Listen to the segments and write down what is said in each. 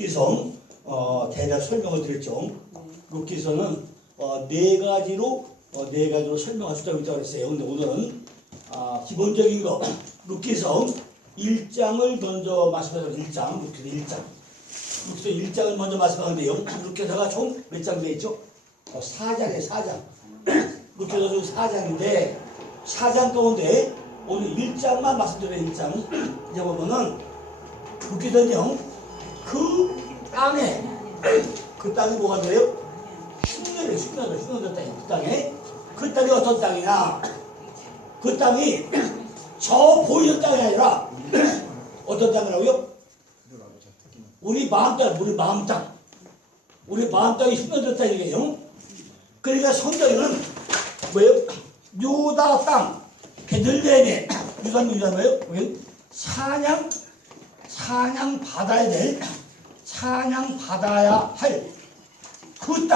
룻기성 대략 설명을 드렸죠. 룻기서는 네 가지로 설명할 수 있다고 그랬어요. 근데 오늘은 기본적인 거 룻기서 1장을 먼저 말씀드려요. 룻기서 1장. 룻기서 1장을 먼저 말씀하는데요. 룻기서가 총 몇 장 되어 있죠? 4장이에요. 4장. 룻기서 중 4장인데 4장 가운데 오늘 1장만 말씀드려요. 1장. 이제 보면은 룻기서는요. 그 땅이 뭐가 돼요? 흉내를 땅이 그 땅에. 그 땅이 어떤 땅이냐? 그 땅이 저 보이는 땅이 아니라 어떤 땅이라고요? 우리 마음 땅. 우리 마음 땅이 흉내졌다 이게요. 그러니까 성경에는 뭐예요? 유다 땅, 베들레헴에 유다는 뭐예요? 사냥 받아야 할 그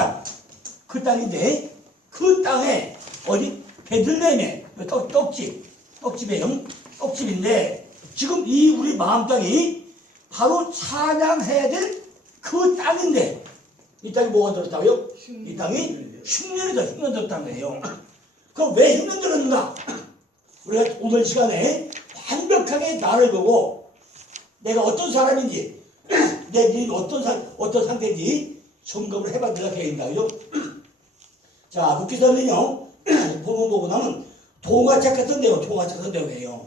땅인데 그 땅에 어디 베들레헴에 떡집인데 지금 이 우리 마음 땅이 바로 사냥해야 될 그 땅인데 이 땅이 뭐가 들었다고요? 이 땅이 흉년이 들었다는 거예요. 그럼 왜 흉년 들었는가? 우리가 오늘 시간에 완벽하게 나를 보고 내가 어떤 사람인지 내 믿음이 어떤 상태인지 점검을 해봐야 되겠다. 그죠? 자, 룻기서는요, 보고 나면 동화책 같은 내용이에요.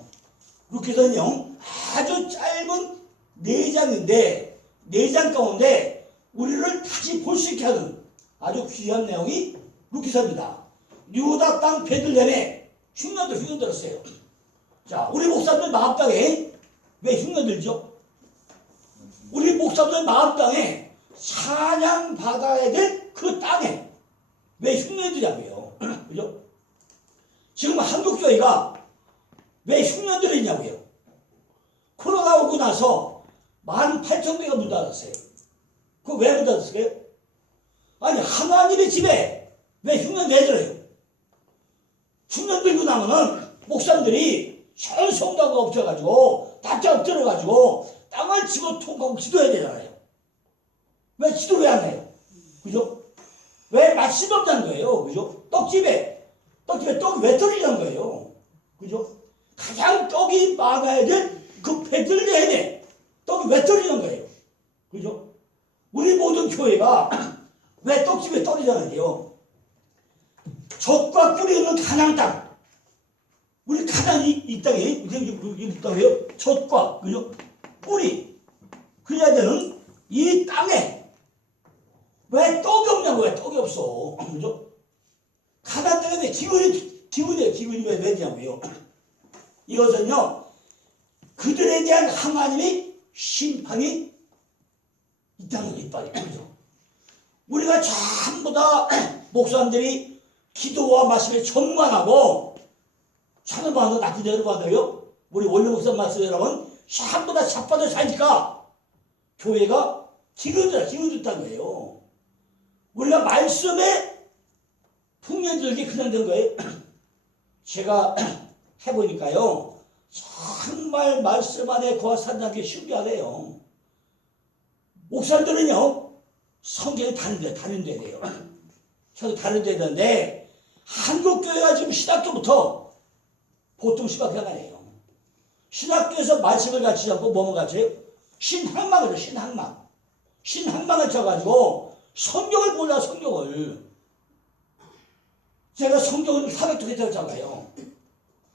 룻기서는요, 아주 짧은 4장인데, 4장 가운데 우리를 다시 볼 수 있게 하는 아주 귀한 내용이 룻기서입니다. 유다 땅 베들레헴에 흉년 들었어요. 자, 우리 목사들 마음 땅에 왜 흉년 들죠? 우리 목사들 마음 땅에 사냥받아야 될 그 땅에 왜 흉년이 들냐고요. 그죠? 지금 한국교회가 왜 흉년들이 있냐고요. 코로나 오고 나서 18,000개가 문 닫았어요. 그거 왜 문 닫았어요? 아니 하나님의 집에 왜 흉년 왜 들어요? 흉년 들고 나면은 목사님들이 성도가 없어가지고 다짜 엎드려가지고 땅을 치고 통하고 기도해야 되잖아요. 왜 기도 왜 안 해요? 그죠? 왜 맛이 없다는 거예요? 그죠? 떡집에 떡이 왜 떨어지는 거예요? 그죠? 가장 떡이 많아야 될 그 베들레헴에 떡이 왜 떨어지는 거예요? 그죠? 우리 모든 교회가 왜 떡집에 떨어지잖아요. 젖과 꿀이 있는 가나안 땅. 우리 가나안이 이 땅에 있다고요? 젖과 그죠? 꿀이 그래야 되는 이 땅에 왜 떡이 없냐고. 왜 떡이 없어? 그죠? 가나안 땅에 왜 기근이 왜 되냐고요? 이것은요 그들에 대한 하나님의 심판이 이 땅에 있다. 그죠? 우리가 전부 다 목사님들이 기도와 말씀에 전관하고 찬양받는 낮은 대로 받아요. 우리 원래 목사 말씀 여러분 전부 다 자빠져 사니까 교회가 기근졌다는 거예요. 우리가 말씀에 풍년들게 그냥 된 거예요. 제가 해보니까요 정말 말씀 안에 거하 산다는 게 신기하대요. 목사들은요 성경이 다른 데 돼요. 저도 다른 데 되는데 한국교회가 지금 신학교부터 보통 신학교가 아니에요. 신학교에서 말씀을 가르치지 않고 뭐만 가르쳐요? 신학망을 쳐가지고 성경을 몰라. 제가 성경을 400쪽 했잖아요.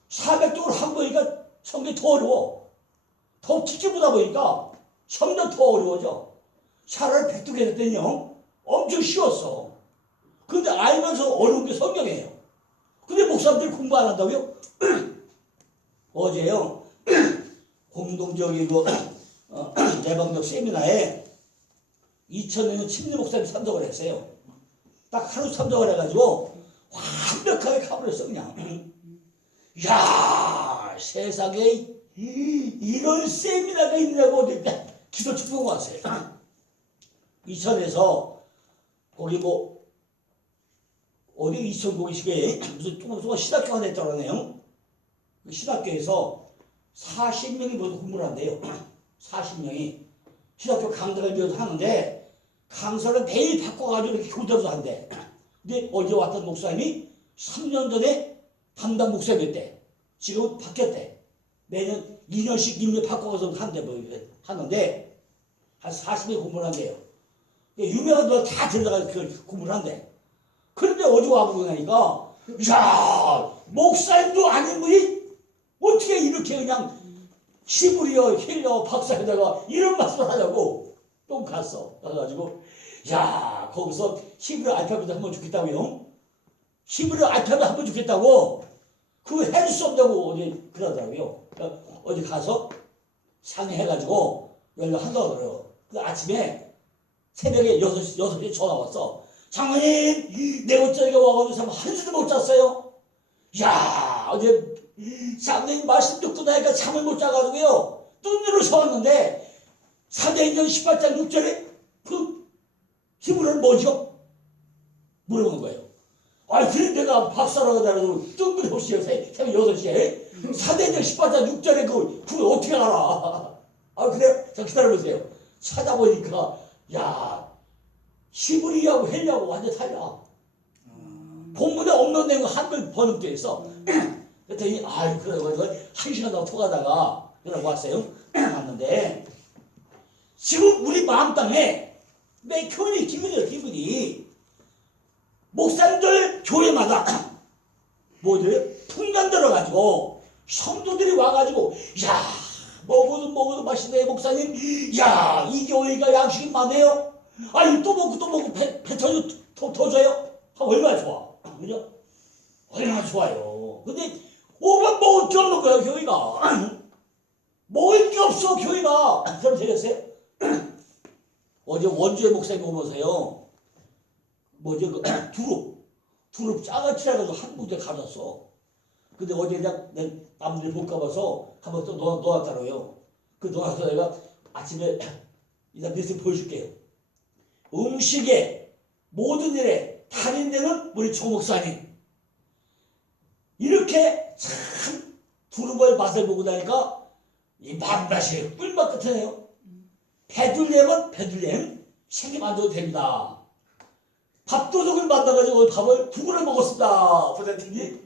400쪽을 한 보니까 성경이 더 어려워. 더 깊게 보다 보니까 점점 더 어려워져. 차라리 100쪽 했더니요 엄청 쉬웠어. 근데 알면서 어려운 게 성경이에요. 근데 목사님들이 공부 안 한다고요? 어제요 공동적이고 예방적 세미나에 2000년 침례 목사님 참석을 했어요. 딱 하루 참석을 해가지고 완벽하게 가버렸어 그냥. 야 세상에 이런 세미나가 있냐고 기도 축복 왔어요. 이천에서 거기 어디 이천 거기시게 무슨 뚱뚱한 신학교가 됐더라네요. 그 신학교에서 40명이 모두 공부를 한대요. 40명이 신학교 강사를 비워서 하는데 강사를 매일 바꿔가지고 이렇게 교대로 한대. 근데 어제 왔던 목사님이 3년 전에 담당 목사님이었대. 지금 바뀌었대. 매년 2년씩 임대 바꿔서 한대 뭐 하는데 한 40년 공부를 한대요. 유명한 분 다 들어가서 그 공부를 한대. 그런데 어제 와보고 나니까 야 목사님도 아닌 분이 어떻게 이렇게 그냥 히브리어 힐러 박사에다가 이런 말씀을 하냐고 또 갔어. 그래가지고 야 거기서 히브리 알파벳 한번 주겠다고요. 히브리 알파벳 한번 주겠다고 그거 해줄 수 없다고 어디 그러더라고요. 어디 가서 상의해가지고 연락한다고 그래요. 그 아침에 새벽에 6시에 전화 왔어. 장모님 내 어쩌게 와가지고 한시도 못 잤어요. 야 어제 장모님 말씀 듣고 나니까 잠을 못 자가지고요 눈으로 서왔는데 사도행전 18장 6절에 그 히브리어는 뭐죠? 물어보는 거예요. 아니 그래 내가 박사라고 하더라도 뜬금없이 새벽 6시에 사도행전 18장 6절에 그걸 어떻게 알아? 아 그래? 자 기다려보세요. 찾아보니까 야 히브리하고 헬리하고 완전 달라. 본문에 없는 내용 한글 번역돼 있어. 그랬더니 아유 그래가지고 1시간 더 통하다가 이러고 왔어요. 왔는데 지금 우리 마음 땅에 내 기분이 목사님들 교회마다 뭐들 풍년 들어가지고 성도들이 와가지고 야 먹어도 맛있네 목사님. 야 이 교회가 양식이 많네요. 아니 또 먹고 배 터져요. 얼마나 좋아. 그죠? 얼마나 좋아요. 근데 오만 먹을 게 없는 거야 교회가. 먹을 게 없어 교회가. 그럼 되겠어요? 어제 원주의 목사님 오면서요. 뭐지 그 두릅 짜가치 해가지고 한 무대 가졌어. 근데 어제 내 남들 못 가봐서 한번 또 놓았더라고요. 그 놓아서 내가 아침에 이따 메시지 보여줄게요. 음식에 모든 일에 달인되는 우리 조 목사님. 이렇게 참 두릅의 맛을 보고 나니까 이 맛이 꿀맛 같아요. 배둘렘 생김 안 줘도 됩니다. 밥도둑을 만나가지고 밥을 두 그릇 먹었습니다. 보냈더니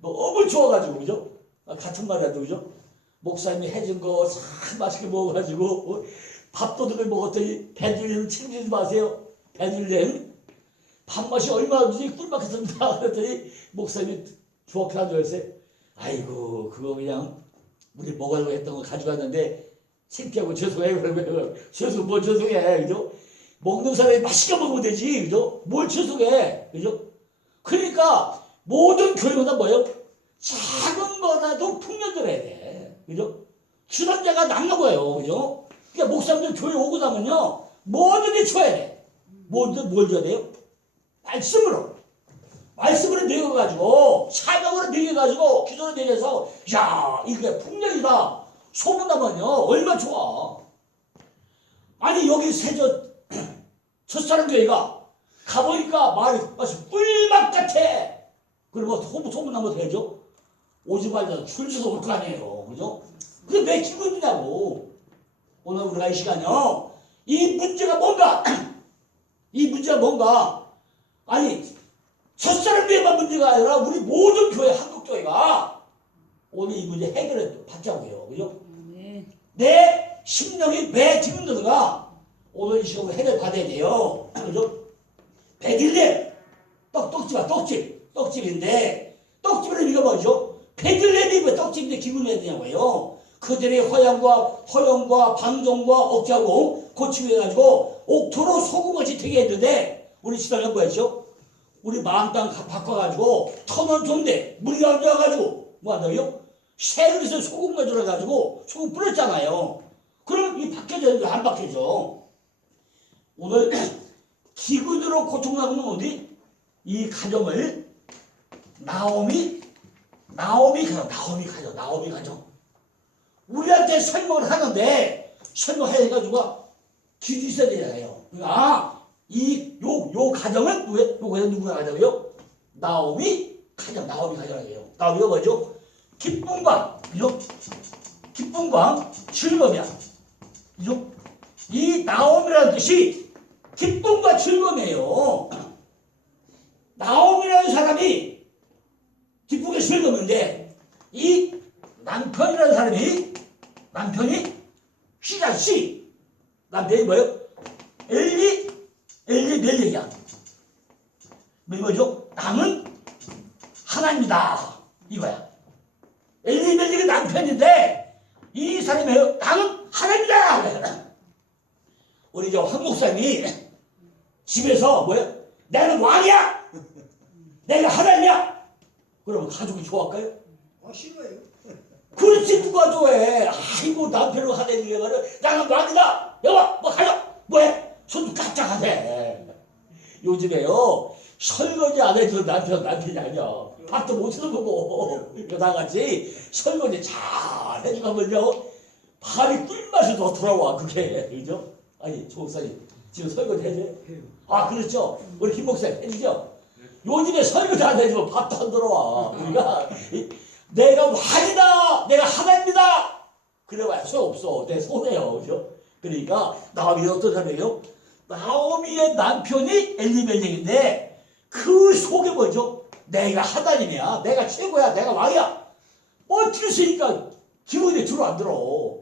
너무 좋아가지고 그죠? 같은 말이라도 그죠? 목사님이 해준 거 참 맛있게 먹어가지고 밥도둑을 먹었더니 배둘렘 챙기지 마세요. 배둘렘 밥맛이 얼마나 주지 꿀맛 같습니다. 그랬더니 목사님이 주먹에 앉아있어요. 아이고 그거 그냥 우리 먹으려고 했던 거 가져갔는데 창피하고 죄송해. 그러면 죄송해 그죠? 먹는 사람이 맛있게 먹으면 되지 그죠? 뭘 죄송해 그죠? 그러니까 모든 교회마다 뭐예요? 작은 거라도 풍년 들어야 돼 그죠? 주단자가 남는 거예요 그죠? 그러니까 목사님들 교회 오고 나면요 뭐든지 줘야 돼. 뭘 줘야 돼요? 말씀으로 내려가지고 사명으로 내려가지고 기도로 내려서 야 이게 풍년이다 소문나면요 얼마나 좋아. 아니 여기 첫사랑 교회가 가보니까 말이 꿀맛 같아. 그리고 소문나면 되죠. 오지 말자 줄 서서 올 거 아니에요 그죠? 근데 왜 기분이냐고. 오늘 우리가 이 시간요 이 문제가 뭔가 아니 첫사랑 교회만 문제가 아니라 우리 모든 교회 한국교회가 오늘 이 문제 해결을 받자고요 그죠? 내 심령이 왜 기분들가 오늘 이 시간으로 해결 받아야 돼요 그죠? 베들렘 떡집인데 떡집의 의미가 뭐죠? 베들렘이 왜 떡집인데 기분이 왜 되냐고요? 그들의 허영과 방종과 억제하고 고치고 해가지고 옥토로 소금같이 되게 했는데 우리 시장은 뭐였죠? 우리 마음 땅 바꿔가지고 터는 좋은데 물이 안 좋아가지고 뭐 한다고요? 새 그릇에 소금 가져가지고 소금 뿌렸잖아요. 그럼 이 바뀌어져요? 안 바뀌어져? 오늘 기근으로 고통나는 어디? 이 가정을 나오미 가정 우리한테 설명을 하는데 설명해가지고 기도 있어야 되잖아요. 요 가정은 요 누구가 가정이요? 나오미 가정이에요. 나오미가 뭐죠? 기쁨과 즐거움이야. 그죠? 이 나옴이라는 뜻이 기쁨과 즐거움이에요. 나옴이라는 사람이 기쁘게 즐거움인데 이 남편이라는 사람이 시작 시 남편이 뭐예요? 엘리멜렉이야. 뭐죠? 남은 하나님이다 이거야. 엘리멜렉이 남편인데 이 사람이 뭐예요? 남은 하나님이다. 우리 저 황 목사님이 집에서 뭐예요? 나는 왕이야. 내가 하나님이야. 그러면 가족이 좋아할까요? 싫어요. 그렇지 누가 좋아해. 아이고 남편을 하나님이 말은 나는 왕이다. 여보 뭐 가요. 뭐해? 손도 깜짝하네. 요즘에요 설거지 안 해주는 남편이 아니야. 밥도 못 해서 보고 나같이 설거지 잘 해주면요 밥이 꿀맛이 더 돌아와. 그게 그죠? 아니 조 목사님 지금 설거지 해줘요? 아 그렇죠. 우리 김 목사님 해주죠? 요즘에 설거지 안 해주면 밥도 안 들어와. 그러니까 내가 왕이다. 내가 하나님이다. 그래봐야 소용없어. 내 손해요. 그죠? 그러니까 나오미가 어떤 사람이에요? 나오미의 남편이 엘리멜렉인데 그 속에 뭐죠? 내가 하나님이야. 내가 최고야. 내가 왕이야. 어떻게 쓰니까 기분이 들어 안 들어.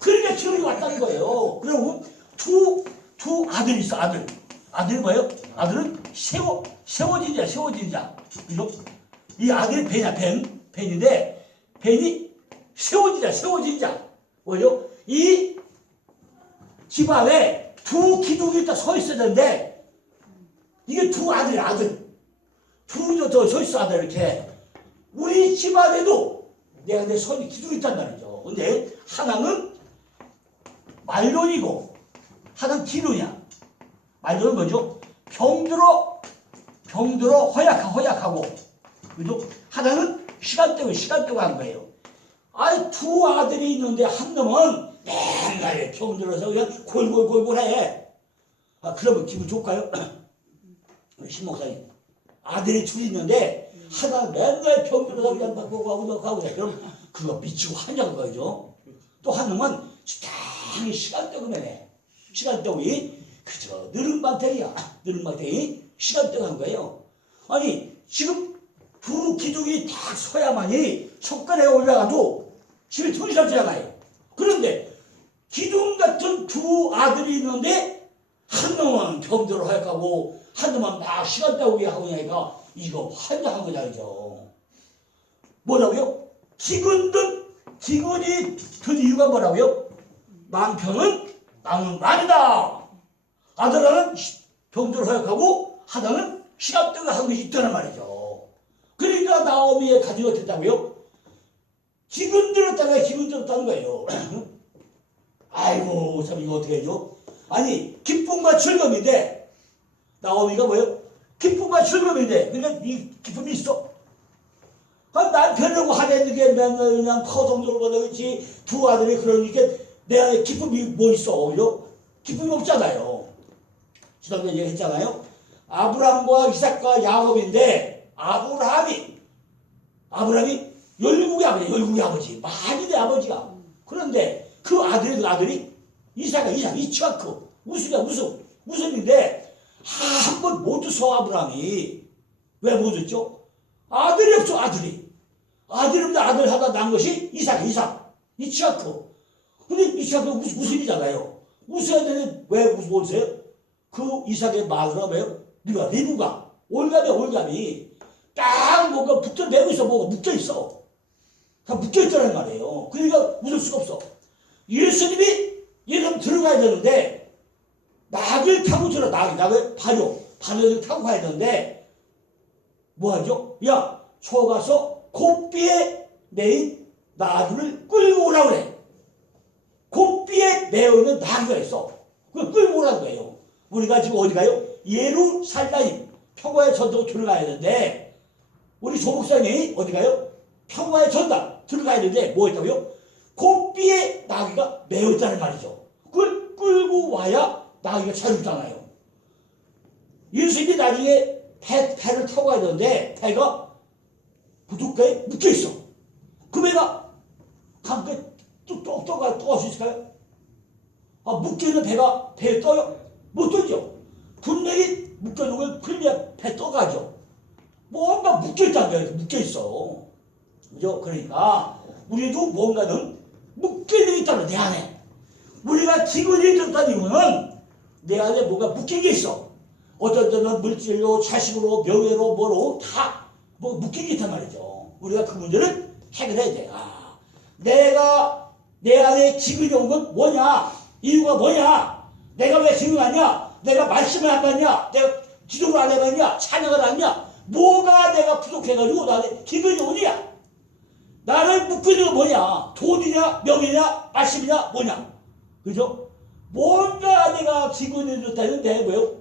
그러니까 기분이 왔다는 거예요. 그리고 두 아들이 있어. 아들이 뭐예요? 아들은 세워진 자. 그죠? 이 아들이 벤인데 벤이 세워진 자. 뭐죠? 이 집안에 두 기둥이 딱 서 있어야 되는데 이게 두 아들 둘도 서 있어. 아들 이렇게 우리 집안에도 내가 내 손이 기둥이 있단 말이죠. 근데 하나는 말론이고 하나는 기둥이야. 말론은 뭐죠? 병들어 허약하고 그죠? 하나는 시간대고 한 거예요. 아이 두 아들이 있는데 한 놈은 맨날 병들어서 그냥 골골해. 아 그러면 기분 좋을까요? 신 목사님 아들이 둘이 있는데 하나는 맨날 병들어서 그냥 가고 그럼 그거 미치고 하냐는 거죠. 또 한 놈은 적당히 시간대고 해. 시간대고 그저 느른방탱이야. 시간대고 한 거예요. 아니 지금 두 기둥이 딱 서야만이 첫간에 올라가도 집에 정신없잖아요. 그런데 기둥 같은 두 아들이 있는데 한 놈은 병들어 하고 한 놈은 막 시간 때우게 하고 하니까 이거 환장한 거잖아요. 뭐라고요? 기근이 든 이유가 뭐라고요? 남편은 나는 왕이다. 아들은 병들어 하고 하나는 시간 때우게 하는 것이 있다는 말이죠. 그러니까 나오미의 가정이 어땠다고요? 기분 들었다는 거예요. 아이고 참 이거 어떻게 해줘? 아니 기쁨과 즐거움인데 나오미가 뭐예요? 기쁨과 즐거움인데 그러니까 이 기쁨이 있어? 남편하고 하는 게 맨날 그냥 커성적으로 그렇지 두 아들이 그러니까 내 안에 기쁨이 뭐 있어? 그죠? 기쁨이 없잖아요. 지난번에 얘기했잖아요. 아브라함과 이삭과 야곱인데 아브라함이 열국의 아버지 많이 내 아버지가. 그런데 그 아들이 이츠하크 우승인데 한 번 못 웃어. 아브라함이 왜 못 웃죠? 아들이 없어. 아들이 없는데 아들 하다 난 것이 이츠하크. 근데 이츠하크가 우승이잖아요. 우승해야 되는데 왜 못 웃어요? 그 이삭의 마누라 뭐예요? 리브가 올감이 딱 뭔가 매고 있어. 뭐가 묶여있어. 다 묶여있다는 말이에요. 그러니까 웃을 수가 없어. 예수님이 예수님 들어가야 되는데 낙을 타고 낙을 발효를 타고 가야 되는데 뭐하죠? 야 저 가서 곱비에 매인 나귀를 끌고 오라 그래. 곱비에 매어있는 나귀가 있어. 그걸 끌고 오라는 거예요. 우리가 지금 어디 가요? 예루살렘 평화의 전도로 들어가야 되는데 우리 조 목사님이 어디 가요? 평화의 전당 들어가야 되는데 뭐 했다고요? 곱비에 나귀가 매어있다는 말이죠. 그걸 끌고 와야 나귀가 자유잖아요. 예수님이 나중에 배를 타고 가야 되는데 배가 부둣가에 묶여있어. 그 배가 강가에 또 갈 수 있을까요? 묶여있는 배에 떠요? 못 떠죠. 분명히 묶여있는 걸 풀면 배 떠가죠. 뭔가 묶여있다는 거예요. 묶여있어. 그죠? 그러니까 우리도 뭔가는 묶여있는 게 있다는 내 안에. 우리가 기근이 들었다는 이유는 내 안에 뭔가 묶인 게 있어. 어떤 때는 물질로, 자식으로, 명예로, 뭐로 다 뭐 묶인 게 있단 말이죠. 우리가 그 문제를 해결해야 돼. 내가 내 안에 기근이 온 건 뭐냐? 이유가 뭐냐? 내가 왜 기근 왔냐? 내가 말씀을 안 받냐? 내가 기도를 안 해봤냐? 찬양을 안 했냐? 뭐가 내가 부족해가지고 나한테 기근이 오냐? 나를 묶이는 건 뭐냐? 돈이냐? 명예냐? 말씀이냐? 뭐냐? 그죠? 뭔가 내가 기근이 좋다는 내 뭐요?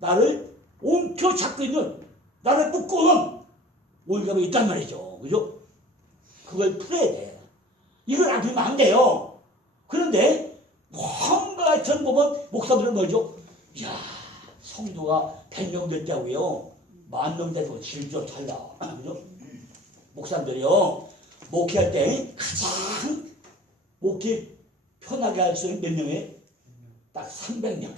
나를 옮겨 잡고 있는, 나를 묶고는 올가가 있단 말이죠. 그죠? 그걸 풀어야 돼. 이걸 안 풀면 안 돼요. 그런데 뭔가 전 보면 목사들은 뭐죠? 이야, 성도가 100명 됐다고요. 10,000명 됐다고 질적 잘 나와. 그죠? 목사들이요. 목회할 때 가장 목회 편하게 할 수 있는 몇 명이에요? 딱 300명.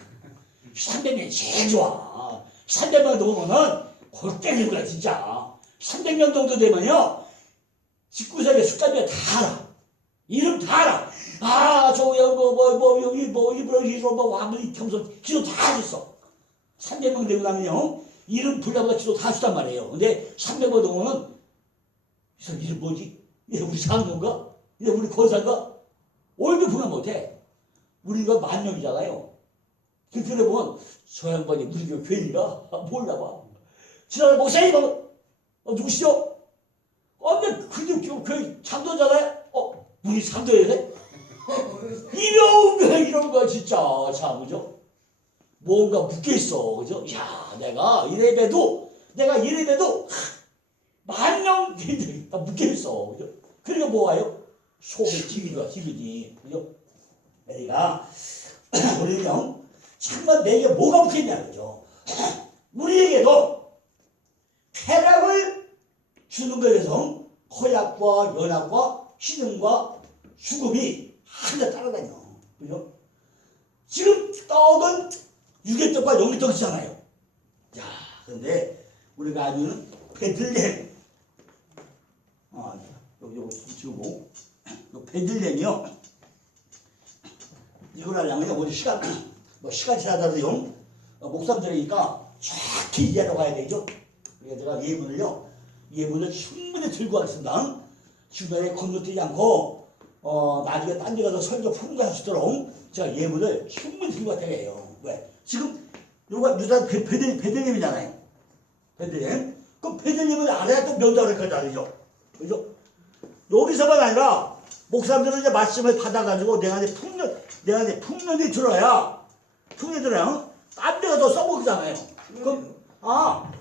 300명이 제일 좋아. 300명 넘으면은 골 때리는 거야, 진짜. 300명 정도 되면요. 19세기 숫자비가 다 알아. 이름 다 알아. 여기 일부러 와무리 평소 기도 다 했어. 300명 되고 나면요. 이름 불러보다 기도 다 했단 말이에요. 근데 300명 넘으면은 이 사람 이름 뭐지? 얘 우리 상도인가? 얘 우리 권사인가? 얼굴 보면 못해. 우리가 10,000명이잖아요. 그래 보면 저 양반이 우리 교회인가? 몰라봐. 지난해 목사님 누구시죠? 근데 그게 교회 장도잖아요? 우리 장도예요? 이런 거 진짜 참 그죠? 뭔가 묶여있어 그죠? 야 내가 이래봬도 10,000명 다 묶여있어 그죠? 그러니까 뭐예요? 속에 기분이 그죠? 그러니까 우리는 정말 내게 뭐가 묶여있냐 그죠? 우리에게도 쾌락을 주는 것에서 허약과 연약과 신음과 죽음이 하나 따라다녀. 그죠? 지금 떡은 유개떡과 영개떡이잖아요. 자, 그런데 우리가 아는 베들레헴. 요거 지우고. 베들레헴이요. 이걸 하려면 우리 시간 지나다도요. 목사님들이니까 정확히 이해하러 가야 되죠. 그래서 제가 예문을 충분히 들고 왔습니다. 주변에 건너뛰지 않고 나중에 딴 데 가서 설교 풍부할 수 있도록 제가 예문을 충분히 들고 왔다고 해요. 왜? 지금 요가 유다 베들레헴이잖아요. 베들레헴. 그럼 베들레헴을 알아야 또 명작을 할 거잖아요. 그죠? 여기서만 아니라 목사님들은 이제 말씀을 받아가지고 내 안에 풍년이 들어야 딴 데가 더 써먹잖아요. 그럼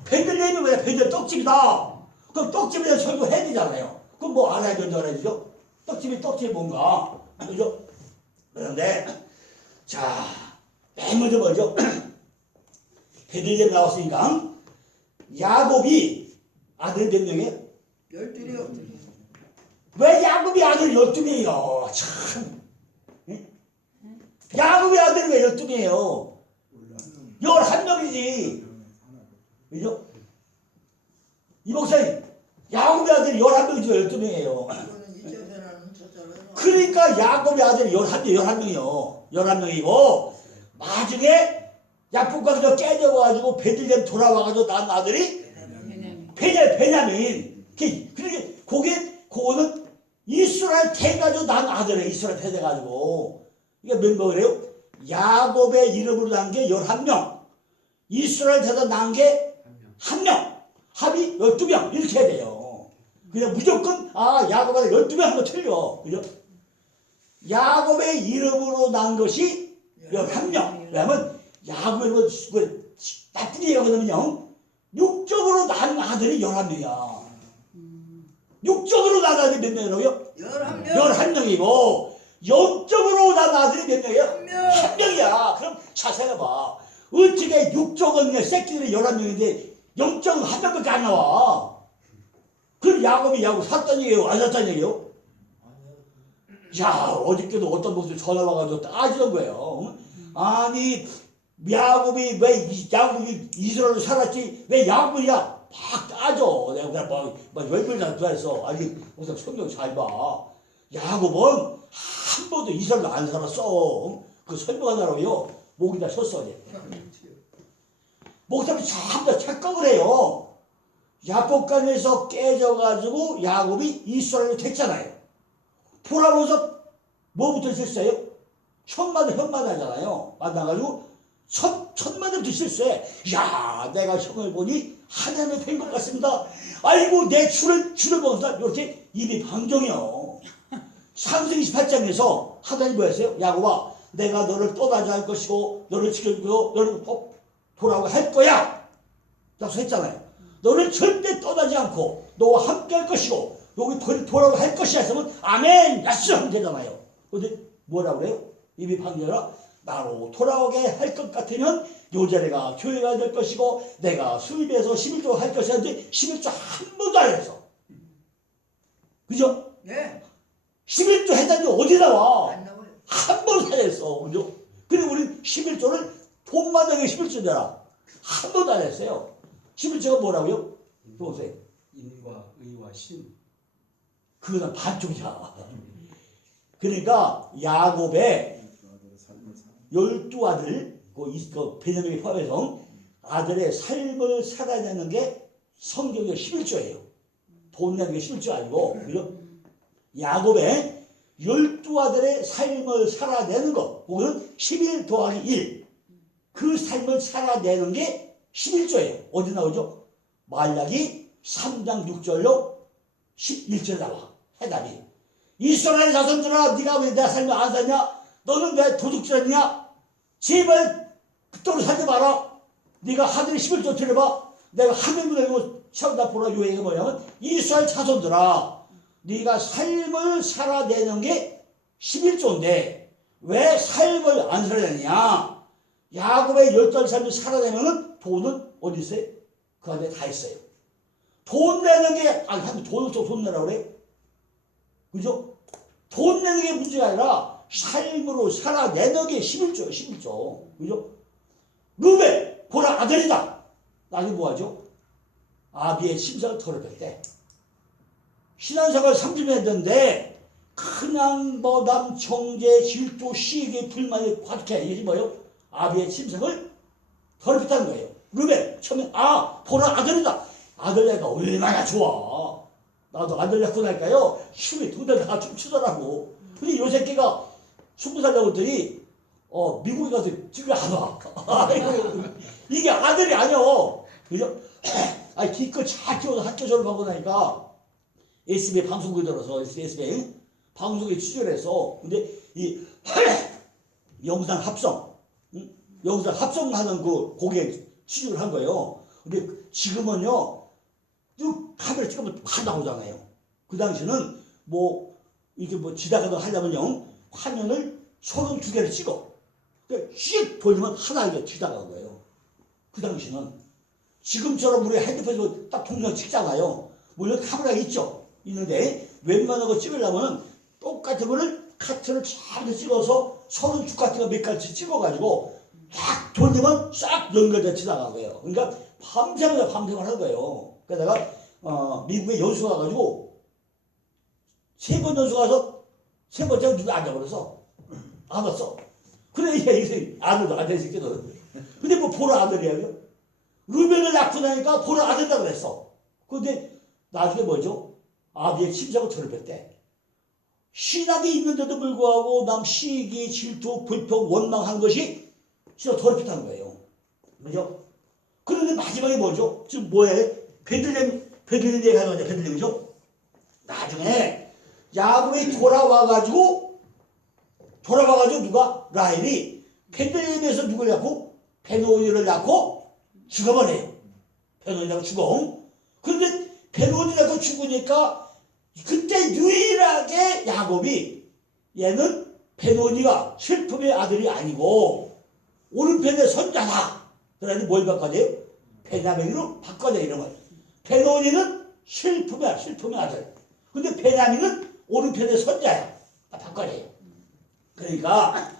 베들레헴이 뭐야? 베들레헴 떡집이다. 그럼 떡집에 대한 설교해야 되잖아요. 그럼 뭐 알아야 된다고 그러죠? 떡집이 뭔가. 그죠? 그런데, 자, 맨 먼저 뭐죠? 베들레헴 나왔으니까, 야곱이 아들 몇 명이에요? 12이요. 왜 야곱이 아들 12명이에요? 참. 응? 야곱이 아들이 왜 12명이에요? 11명이지. 그죠? 이 목사님, 야곱의 아들이 11명이죠, 12명이에요. 그러니까 야곱의 아들이 11명이요. 11명이고, 나중에 야곱과 깨져가지고 베들레헴 돌아와가지고 낳은 아들이 베냐민. 그러니까 그거는 이스라엘 태가지고 낳은 아들이에요. 이스라엘 태가지고. 이게 몇 명이래요? 야곱의 이름으로 낳은 게 11명. 이스라엘 태가 낳은 게 1명. 합이 12명. 이렇게 해야 돼요. 그냥 무조건, 야곱보다 12명 하면 틀려. 그죠? 야곱의 이름으로 낳은 것이 11명. 왜냐면, 야곱의 나쁜 얘기가 뭐냐면요. 육적으로 낳은 아들이 11명이야. 육적으로 낳은 아들이 몇 명이라고요? 11명이고, 영적으로 낳은 아들이 몇 명이에요? 1명이야. 그럼 자세히 봐. 어떻게 육적은 새끼들이 11명인데, 영적은 1명밖에 안 나와. 그럼 야곱 샀다는 얘기예요? 안 샀다는 얘기예요? 야, 어저께도 어떤 목소리 전화 와가지고 따지던 거예요. 아니, 야곱이 왜 야곱이 이스라엘로 살았지? 왜 야곱이야? 막 따져. 내가 그냥 막 열불나 그랬어. 아니, 우선 성경 잘 봐. 야곱은 한 번도 이스라엘로 안 살았어. 그 설명하느라고요. 목에다 섰어. 목사님이 전부 다 착각을 해요. 야복강에서 깨져가지고 야곱이 이스라엘로 됐잖아요. 돌아오면서 뭐부터 실수해요? 형 만나잖아요. 만나가지고 첫 만남부터 실수해. 야, 내가 형을 보니 하나님의 된 것 같습니다. 아이고, 내 줄을 보면서 이렇게 입이 방정이요. 창세기 28장에서 하나님 뭐였어요? 야곱아, 내가 너를 떠나지 않을 것이고 너를 지켜주고 너를 꼭 돌아오게 할 거야. 라고 했잖아요. 너를 절대 떠나지 않고 너와 함께 할 것이고 여기 돌아오게 할 것이야 했으면 아멘 야스 하면 되잖아요. 근데 뭐라고 그래요? 입이 방정이라 나로 돌아오게 할 것 같으면 요 자리가 교회가 될 것이고 내가 수입해서 11조 할 것이 하는데 11조 한 번도 안 했어. 그죠? 네. 11조 했다니 어디 나와? 안 나와요. 한 번도 안 했어. 그죠? 그리고 우리 11조를 돈 만나게 11조잖아. 한 번도 안 했어요. 11조가 뭐라고요? 보세요. 인과 의와 신. 그거는 반쪽이야. 그러니까 야곱의 12아들, 그 베냐민이 포함해서 아들의 삶을 살아내는 게 성경의 11조예요. 돈 내는 게 11조 아니고, 그죠? 야곱의 12아들의 삶을 살아내는 것, 그거는 11 더하기 1. 그 삶을 살아내는 게 11조예요. 어디 나오죠? 말라기 3장 6절로 11절 나와. 해답이. 이스라엘 자손들아, 네가 왜 내 삶을 안 사냐? 너는 왜 도둑질하냐? 제발 그토록 살지 마라. 네가 하늘의 11조 들어봐. 내가 하늘문을 열고 쳐다 보라. 요 얘기가 뭐냐면 이스라엘 자손들아, 네가 삶을 살아내는 게 11조인데 왜 삶을 안 살아내냐? 야곱의 12살 삶을 살아내면은 돈은 어디 있어요? 그 안에 다 있어요. 돈 내는 게, 아니, 돈을 또 돈 내라고 그래? 그죠? 돈 내는 게 문제가 아니라 삶으로 살아내는 게 11조예요, 11조. 그죠? 루벤, 보라 아들이다. 나중에 뭐하죠? 아비의 침상을 털어댈 때. 신앙생활 30년 했는데, 그냥 뭐 남청제, 질투, 시기, 불만이 과득해. 이게 뭐예요? 아비의 침상을 더럽혔다는 거예요. 루벤, 처음에, 보라 아들이다. 아들 애가 얼마나 좋아. 나도 아들 낳고 나니까요, 춤이 동네 다 춤추더라고. 근데 요 새끼가 20살 나왔더니, 미국에 가서 집에 안 와. 이게 아들이 아니여. 그죠? 아니, 기껏 잘 키워서 학교 졸업하고 나니까, SBA 방송국에 들어서, SBA 방송에 취재를 해서, 근데 이 영상 합성, 영상 합성하는 그 곡에 취직을 한 거예요. 근데 지금은요, 쭉 카메라 찍으면 다 나오잖아요. 그 당시는 뭐, 이렇게 뭐 지다가도 하려면요, 화면을 32개를 찍어. 그러니까 씩 돌리면 하나 이게 지다가는 거예요. 그 당시는. 지금처럼 우리 핸드폰으로 딱 동영상 찍잖아요. 물론 카메라가 있죠. 있는데, 웬만한 거 찍으려면 똑같은 거를 카트를 잘 찍어서 32카트가 몇 가지 찍어가지고, 딱 돌리면 싹 연결돼 지나가는 거예요. 그러니까 밤새면 하는 거예요. 그러다가 미국에 연수 가가지고 3번 연수 가서 3번째는 누가 앉아버려서 안 왔어. 그래 이게 아들도 안 되는 새끼들. 근데 뭐 보라 아들이야. 루벤을 낳고 나니까 보라 아들이라 그랬어. 근데 나중에 뭐죠? 아비의 침상을 더럽혔대. 신학이 있는데도 불구하고 남 시기, 질투, 불평, 원망한 것이 진짜 더럽혔다는 거예요. 그죠? 그런데 마지막에 뭐죠? 지금 뭐예요? 베들레헴 얘기하는 거죠. 베들레헴이죠? 나중에 야곱이 돌아와가지고 누가? 라헬이 베들레헴에서 누굴 낳고? 베노니를 낳고 죽어버려요. 베노니 낳고 죽어. 그런데 베노니 낳고 죽으니까 그때 유일하게 야곱이 얘는 베노니가 슬픔의 아들이 아니고 오른편의 선자다. 그래서 뭘 바꿔야 돼요? 베냐민으로 바꿔야 돼요, 이름을. 베노니는 슬픔의 아들. 근데 베냐민은 오른편의 선자야. 닭갈이에요. 그러니까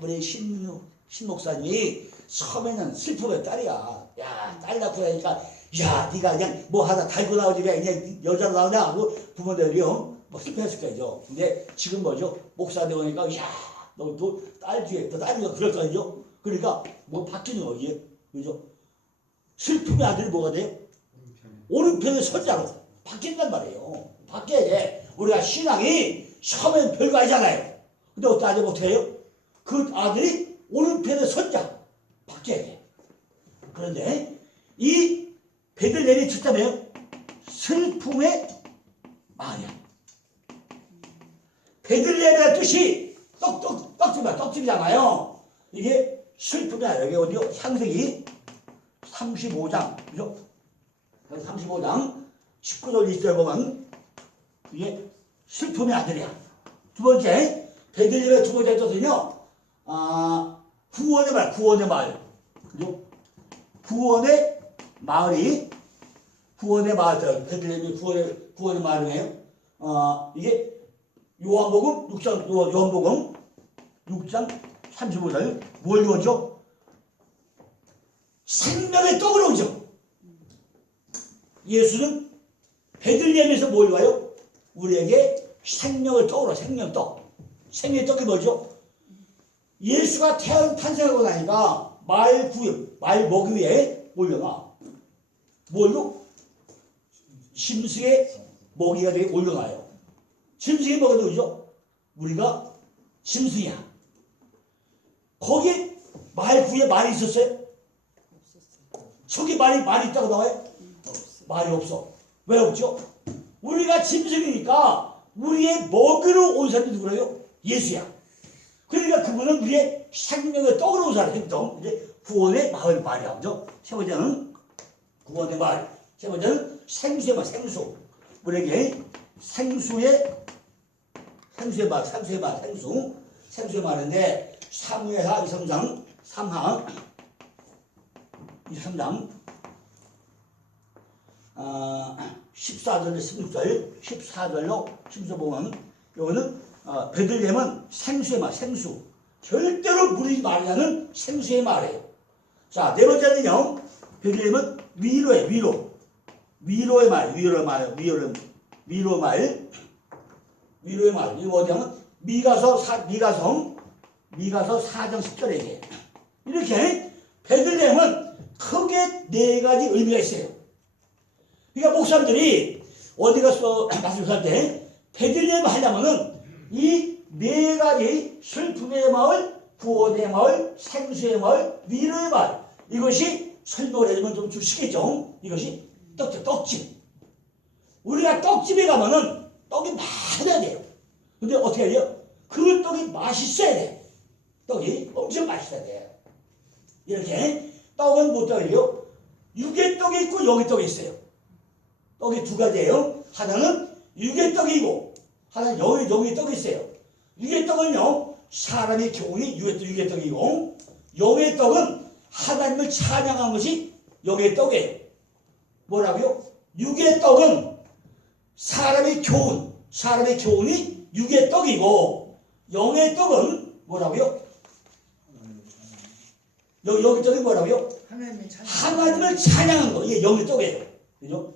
우리 신 목사님이 처음에는 슬픔의 딸이야. 야, 딸 낳고 나니까 야, 네가 그냥 뭐 하다 달고 나오지 왜 그냥 여자로 나오냐 하고 부모들이요 뭐 슬퍼했을 거죠. 근데 지금 뭐죠? 목사 되고 나니까 야, 너도 딸 뒤에 또 딸이가 그럴 거죠. 그러니까 뭐 바뀌는 거지, 그죠? 슬픔의 아들이 뭐가 돼요? 오른편에 서자로 바뀐단 말이에요. 바뀌어야 돼. 우리가 신앙이 처음엔 별거 아니잖아요. 근데 어떤 아들 못해요? 그 아들이 오른편에 서자 바뀌어야 돼. 그런데 이 베들레헴이 듣다면 슬픔의 마녀. 베들레헴이라는 뜻이 떡집이잖아요. 이게 슬픔이 아니라 여기 어디요? 창세기 35장, 그죠? 35장 19절 20절 보면 이게 슬픔의 아들이야. 두 번째, 베들레헴의 두 번째 뜻은요, 구원의 마을. 그죠? 구원의 마을, 베들레헴이 구원의 마을이에요. 이게 요한복음 6장 35절, 뭘 이루어져? 생명의 떡으로 오죠. 예수는 베들레헴에서 뭘 와요? 우리에게 생명의 떡으로, 생명떡. 생명의 떡이 뭐죠? 예수가 탄생하고 나니까 말 먹이 위에 올려놔. 뭘로? 짐승의 먹이가 되게 올려놔요. 짐승의 먹이가 누구죠? 우리가 짐승이야. 거기 말 구에 말이 있었어요? 저기 말이 있다고 나와요? 말이 없어. 왜 없죠? 우리가 짐승이니까 우리의 먹이로 온 사람이 누구래요? 예수야. 그러니까 그분은 우리의 생명의 떡으로 온 사람이에요. 이제 구원의 말이야. 그죠? 세 번째는 구원의 말. 세 번째는 생수의 말, 생수. 우리에게 생수의 말인데 사무엘하 23장 14절로 16절 보면 이거는 베들레헴은 생수의 말, 생수. 절대로 무리지 말라는 생수의 말이에요. 자, 네 번째는요, 베들레헴은 위로의 말. 이거 어디 하면 미가서 4장 10절에 얘기해요. 이렇게 베들레헴은 크게 네 가지 의미가 있어요. 그러니까 목사님들이 어디 가서 말씀할 때 베들레헴 하려면은 이 네 가지 슬픔의 마을, 구원의 마을, 생수의 마을, 위로의 마을, 이것이 설명을 해주면 좀 쉽겠죠. 이것이 떡집. 우리가 떡집에 가면은 떡이 많아야 돼요. 근데 어떻게 해야 돼요? 그 떡이 맛있어야 돼. 떡이 엄청 맛있어야 돼요. 이렇게 떡은 뭐 떡이에요? 유개떡이 있고 영개떡이 있어요. 떡이 두 가지예요. 하나는 유개떡이고 하나는 영개떡이 있어요. 유개떡은요, 사람의 교훈이 유개떡이고, 영개떡은 하나님을 찬양한 것이 영개떡이에요. 뭐라고요? 유개떡은 사람의 교훈이 유개떡이고, 영개떡은 뭐라고요? 영개떡이 뭐라고요? 하나님을 찬양한 거. 이게 영개떡이에요. 그죠?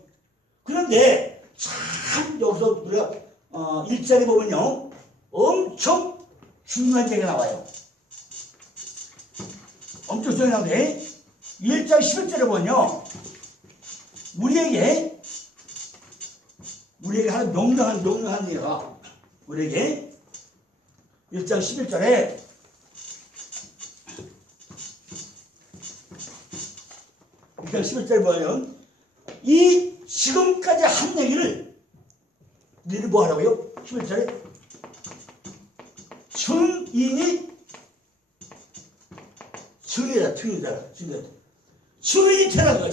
그런데 참 여기서 우리가 1절에 보면요, 엄청 중요한 얘기가 나와요. 엄청 중요한데 1장 11절에 보면요, 우리에게 하는 명령한 얘기가, 우리에게 1장 11절에 보면 이 지금까지 한 얘기를 너희들 뭐 하라고요? 11절에 증인이 되라는 거야.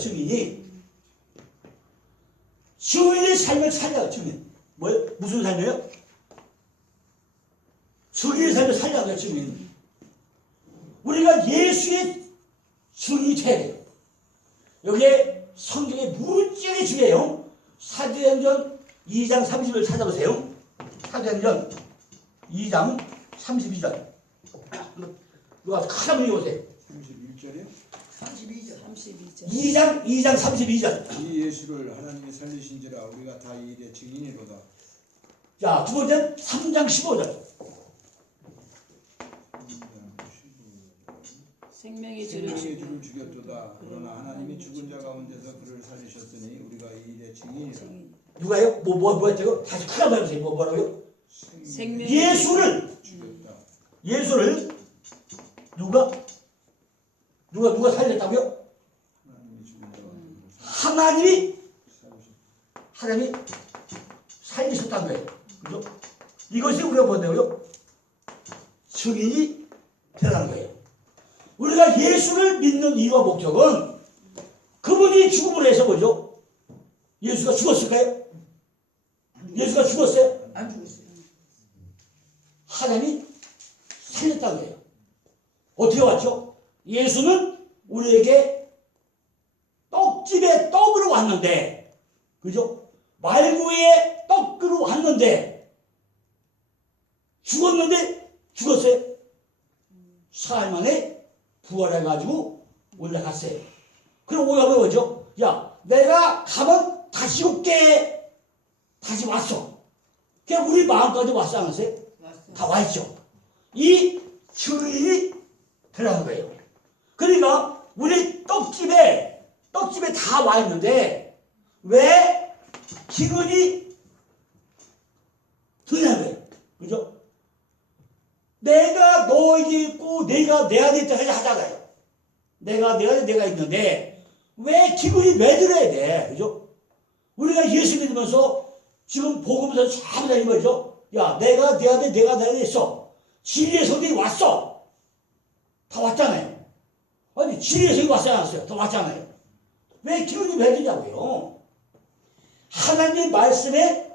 증인의 삶을 살려. 증인 뭐예요? 무슨 삶이에요? 증인의 삶을 살려는 거야. 증인. 우리가 예수의 증인이 돼야 돼요. 여기에 성경에 무지하게 중요해요. 사도행전 2장 30을 찾아보세요. 사도행전 2장 32절. 누가 큰 한번 읽어보세요. 31절이요? 32절. 2장 32절. 이 예수를 하나님이 살리신지라 우리가 다 이 일의 증인이로다. 자, 두 번째는 3장 15절. 생명의 주를 생명의 주를 죽였도다. 그러나 하나님이 죽은 자 가운데서 그를 살리셨으니 우리가 이 일의 증인이라. 누가요? 뭐 했다고? 다시 큰 한번 해보세요. 뭐라고요? 생명의 예수를 죽였다. 예수를 누가 살렸다고요? 하나님이 죽은 자 가운데서 하나님이 살리셨다는 거예요. 그죠? 이것이 우리가 뭔데요? 증인이 되라는 거예요. 우리가 예수를 믿는 이유와 목적은 그분이 죽음을 해서 뭐죠? 예수가 죽었을까요? 예수가 죽었어요? 안 죽었어요. 하나님이 살렸다는 거예요. 어떻게 왔죠? 예수는 우리에게 떡집에 떡으로 왔는데, 그죠? 말구에 떡으로 왔는데, 죽었어요? 사흘 만에 부활해가지고 올라갔어요. 그럼 우리가 뭐죠? 야, 내가 가면 다시 올게. 다시 왔어. 그냥 우리 마음까지 왔어, 안 왔어요? 왔어요. 다 와있죠. 이 증인이 되라는 거예요. 그러니까 우리 떡집에 다 와있는데 왜 기근이 드냐는 거예요. 그죠? 내가 너에게 있고 내가 내 안에 있다 하잖아요. 내가 있는데 왜 기근이 왜 들어야 돼? 그죠? 우리가 예수 믿으면서 지금 복음서 잘 다니는 거죠. 야, 내가 내 안에 있어. 진리의 성경이 왔어. 다 왔잖아요. 아니, 진리의 성경이 왔어요, 안 왔어요? 다 왔잖아요. 왜 기운이 왜 되냐고요? 하나님 말씀에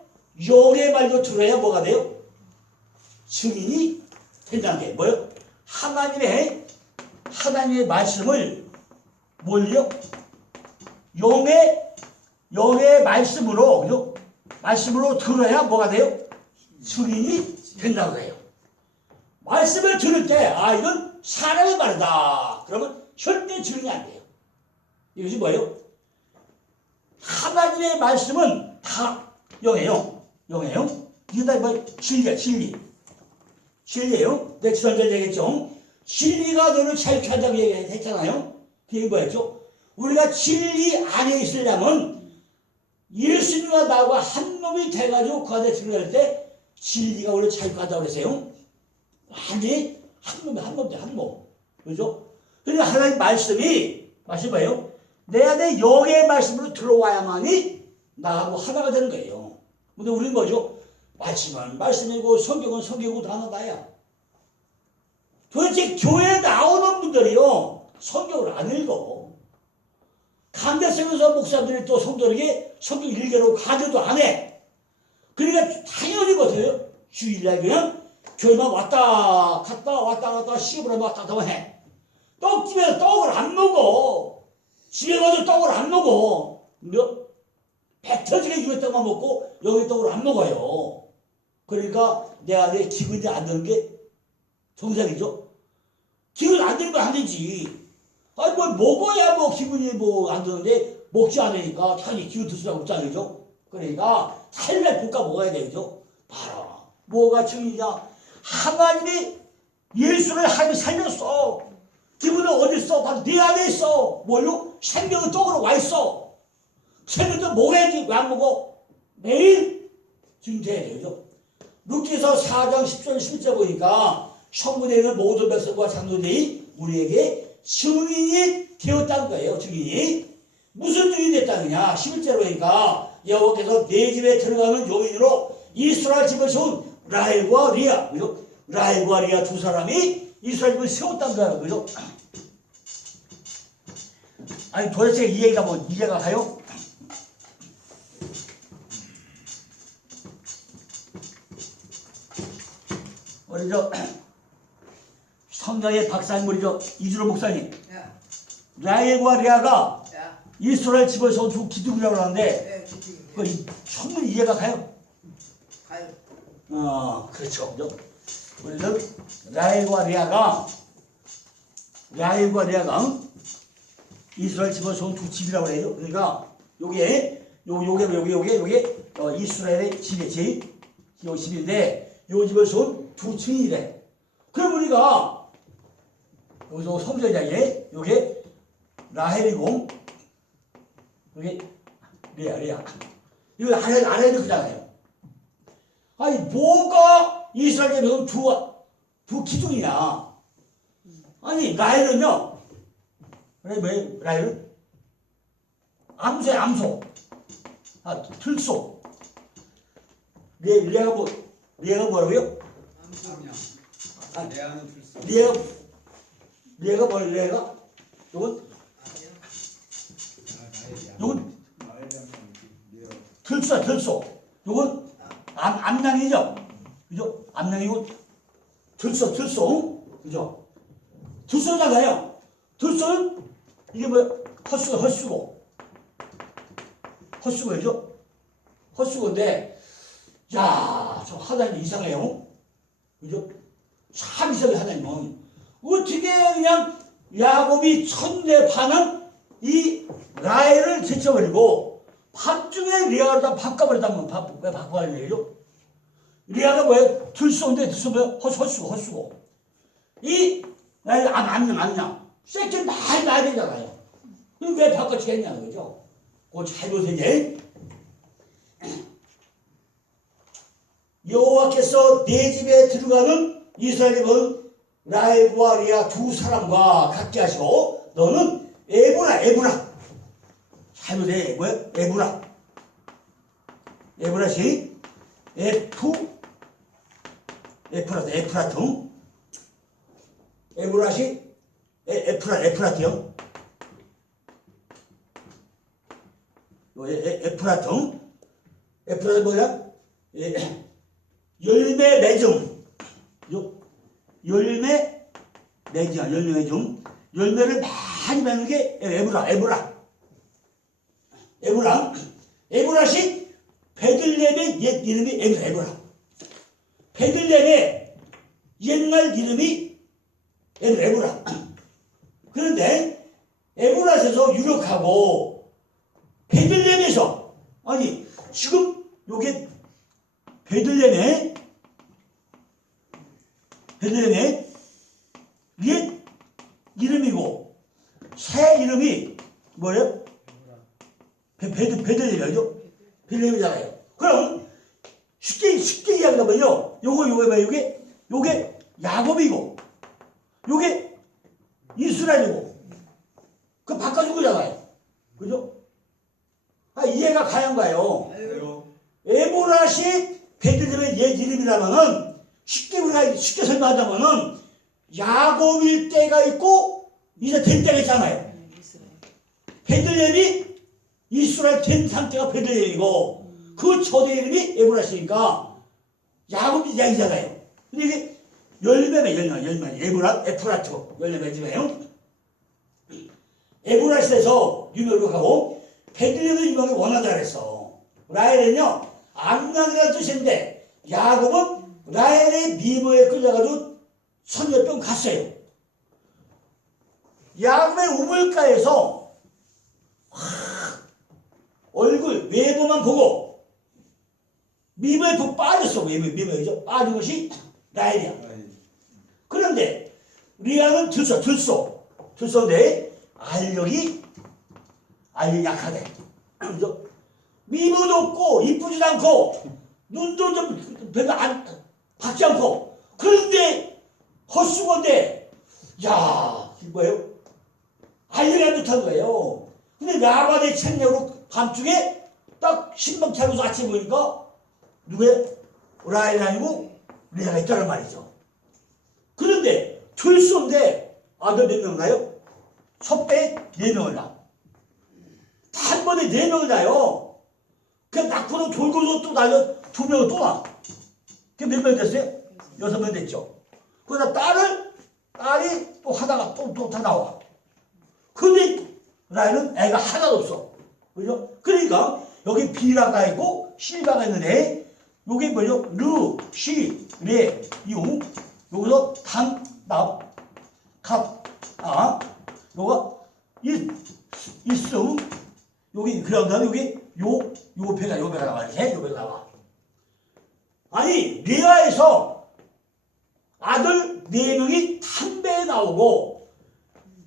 영의 말도 들어야 뭐가 돼요? 증인이 된다는 게 뭐예요? 하나님의 말씀을 뭘요? 영의 말씀으로, 그죠? 말씀으로 들어야 뭐가 돼요? 증인이 된다고 해요. 말씀을 들을 때, 아, 이건 사람의 말이다. 그러면 절대 증인이 안 돼요. 이것이 뭐예요? 하나님의 말씀은 다 영이에요. 이게 다 뭐 진리예요. 내 지난주에 얘기했죠. 진리가 너를 자유케 한다고 얘기했잖아요. 그게 뭐였죠? 우리가 진리 안에 있으려면 예수님과 나와 한 몸이 돼가지고 그 안에 들어갈 때 진리가 우리를 자유케 한다고 그랬어요. 완전히 한 몸. 그죠? 그러니까 하나님 말씀이 뭐예요? 내 안에 영의 말씀으로 들어와야만이 나하고 하나가 되는 거예요. 근데 우리는 뭐죠? 말씀은 말씀이고 성경은 성경이고 다 나야. 도대체 교회에 나오는 분들이요, 성경을 안 읽어. 강대성에서 목사들이 또 성도에게 성경 읽으라고 강조도 안 해. 그러니까 당연히 뭐예요? 주일날 그냥 교회만 왔다 갔다 시험을 왔다 갔다 해. 떡집에서 떡을 안 먹어. 집에 가서 떡을 안 먹어. 배 터지게 유에 떡만 먹고 여기 떡을 안 먹어요. 그러니까 내 안에 기분이 안 드는 게 정상이죠. 기분 안 들면 안 되지. 아니 뭐 먹어야 뭐 기분이 뭐 안 드는데 먹지 않으니까 당연히 기분 들 수가 없잖아요. 그러니까 삶의 볶아 먹어야 되죠. 봐라. 뭐가 증이냐? 하나님이 예수를 하나님이 살렸어. 기분은 어디 있어? 바로 네 안에 있어. 뭘로? 생명은 떡으로 와 있어. 생명도 먹어야지. 왜 안 먹어? 매일 증대해야 되죠. 루키서 4장 10절 11절 보니까 성문에 있는 모든 백성과 장로들이 우리에게 증인이 되었다는 거예요. 증인이. 무슨 증인이 됐다느냐? 11절 보니까 여호와께서 내 집에 들어가는 요인으로 이스라엘 집을 세운 라헬과 리아. 그죠? 라헬과 리아 두 사람이 이스라엘 집을 세웠다는 거예요. 그죠? 아니 도대체 이 얘기가 뭐 이해가 가요? 우리 성경의 박사님 우리 이주로 목사님 야, 라헬과 리아가 야, 이스라엘 집을 세운 두 기둥이라고 하는데 네, 그 충분히 이해가 가요? 가요. 그렇죠. 그죠? 그래서 라헬과 레아가 이스라엘 집어서 두 집이라고 해요. 그러니까 요게 이스라엘의 집이지. 요 집인데 요 집에서 두 층이래. 그럼 우리가 여기서 성전이야. 요게 라헬이고 요게 레아. 이거 아래도 그잖아요. 아니 뭐가 이스라엘에 두 기둥이냐? 아니 라헬은요. 왜 라헬은 암소야 암소. 들소. 레아가 뭐라고요? 암소냐. 아, 레아는 들소. 레아가 뭐예요? 레아가 요건 라헬이야. 요건 네. 들소야 들소. 요건 암양이죠. 그죠? 암양이고 들소 그죠? 들소잖아요. 들소는 이게 뭐야? 헛수고죠? 헛수고인데, 야, 저 하나님 이상해요. 그죠? 참 이상해, 하나님은. 어떻게 그냥 야곱이 첫째 반은 이 라헬을 제쳐버리고, 밤중에 리아를 다 바꿔버리다면, 왜 바꿔버리는 거죠? 리아가 뭐예요? 들소인데, 들소 뭐예요? 헛수고. 이 라헬 암양. 새끼 많이 나야 되잖아요. 그럼 왜 바꿔치겠냐는 거죠? 그거 잘 보세요, 이제. 여호와께서 내 집에 들어가는 이스라엘은 라헬과 레아 두 사람과 같게 하시고 너는 에브라. 잘 보세요, 뭐야? 에브라시 에프라트. 에브라시 에프라트요. 에프라트 뭐야? 열매 맺음. 열매를 많이 맺는 게 에브라시 베들레헴의 옛 이름이 에브라. 베들레헴의 옛날 이름이 에브라. 그런데 에브라에서 유력하고 베들레헴에서 아니 지금 요게 베들레헴의 옛 이름이고 새 이름이 뭐예요? 베들레헴이죠. 베들레헴이잖아요. 그럼 쉽게 이야기하면요. 요게 야곱이고 요게 이스라엘이고 그 바꿔준 거잖아요. 그죠? 이해가 가는 거예요. 에보라시 베들레헴의 옛 이름이라면은 쉽게 설명하자면은 야곱일 때가 있고 이제 된 때가 있잖아요. 베들레헴이 이스라엘 된 상태가 베들레헴이고 그 초대 이름이 에보라시니까 야곱이 이야기잖아요. 근데 이게 열매 에프라트 열매 맺으네요. 에브라시에서 유명하고 베들레헴의 유명이 원하다 그랬어. 라헬은요 암양이라는 뜻인데 야곱은 라헬의 미모에 끌려가지고 선녀병 갔어요. 야곱의 우물가에서 얼굴 외모만 보고 미모에 푹 빠졌어. 미모에죠. 빠진 것이 라헬이야. 그런데 리아는 들소인데 알력이 약하대. 그죠? 미모도 없고 이쁘지도 않고 눈도 좀 별로 밝지 않고 그런데 헛수고인데 야 뭐예요? 알력이 안 좋다는 거예요. 근데 라반의 책략으로 밤중에 딱 신방 차려서 아침에 보니까 누구야? 라헬이 아니고 리아가 있다는 말이죠. 그런데 들소인데 아들 몇 명 나요? 섭배 4명을 낳아. 한 번에 4명을 낳아요. 그 낳고는 돌고도 또 낳아요. 2명을 또 낳아. 그게 몇 명 됐어요? 6명 됐죠. 그러다 딸이 또 하다가 또 다 나와. 근데 라헬은 애가 하나도 없어. 그죠? 그러니까 여기 비라가 있고 실바가 있는데 요게 뭐죠? 르, 시, 레, 유, 여기서 요거 있음 여기 그런 다음에 여기 요 배가 나와 이렇게 요 배가 나와. 아니 레아에서 아들 4명이 탕배에 나오고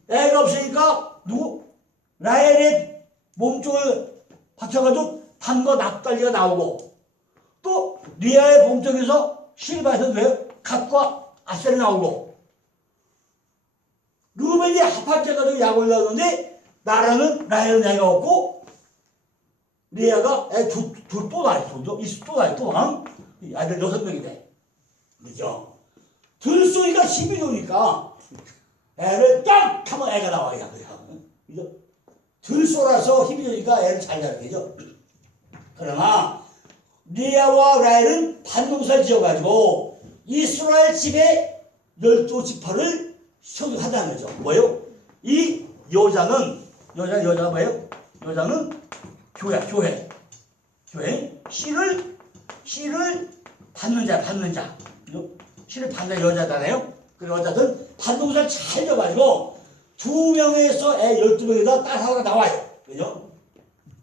애가 없으니까 누구? 라헬의 몸쪽을 받쳐가지고 단과 납달리가 나오고 또 리아의 몸쪽에서 실바에서 왜 갓과 아셀이 나오고 루벤이 합할때가지고 약을 낳았는데 나라는 라헬은 애가 없고 리아가 애 또 나요 또 아들 6명인데 그죠? 들쏘니까 힘이 좋으니까 애를 딱 하면 애가 나와요 그죠? 들쏘라서 힘이 좋으니까 애를 잘 자라게죠. 그러나 리아와 라헬은 반농사를 지어가지고 이스라엘 집에 12지파를 소유하다는 거죠. 뭐예요? 이 여자가 뭐예요? 여자는 교회 씨를 받는 자 씨를 받는 여자잖아요. 그 여자들 반농사를 잘 져가지고 2명에서 애 12명에다 딸 하나가 나와요. 그죠?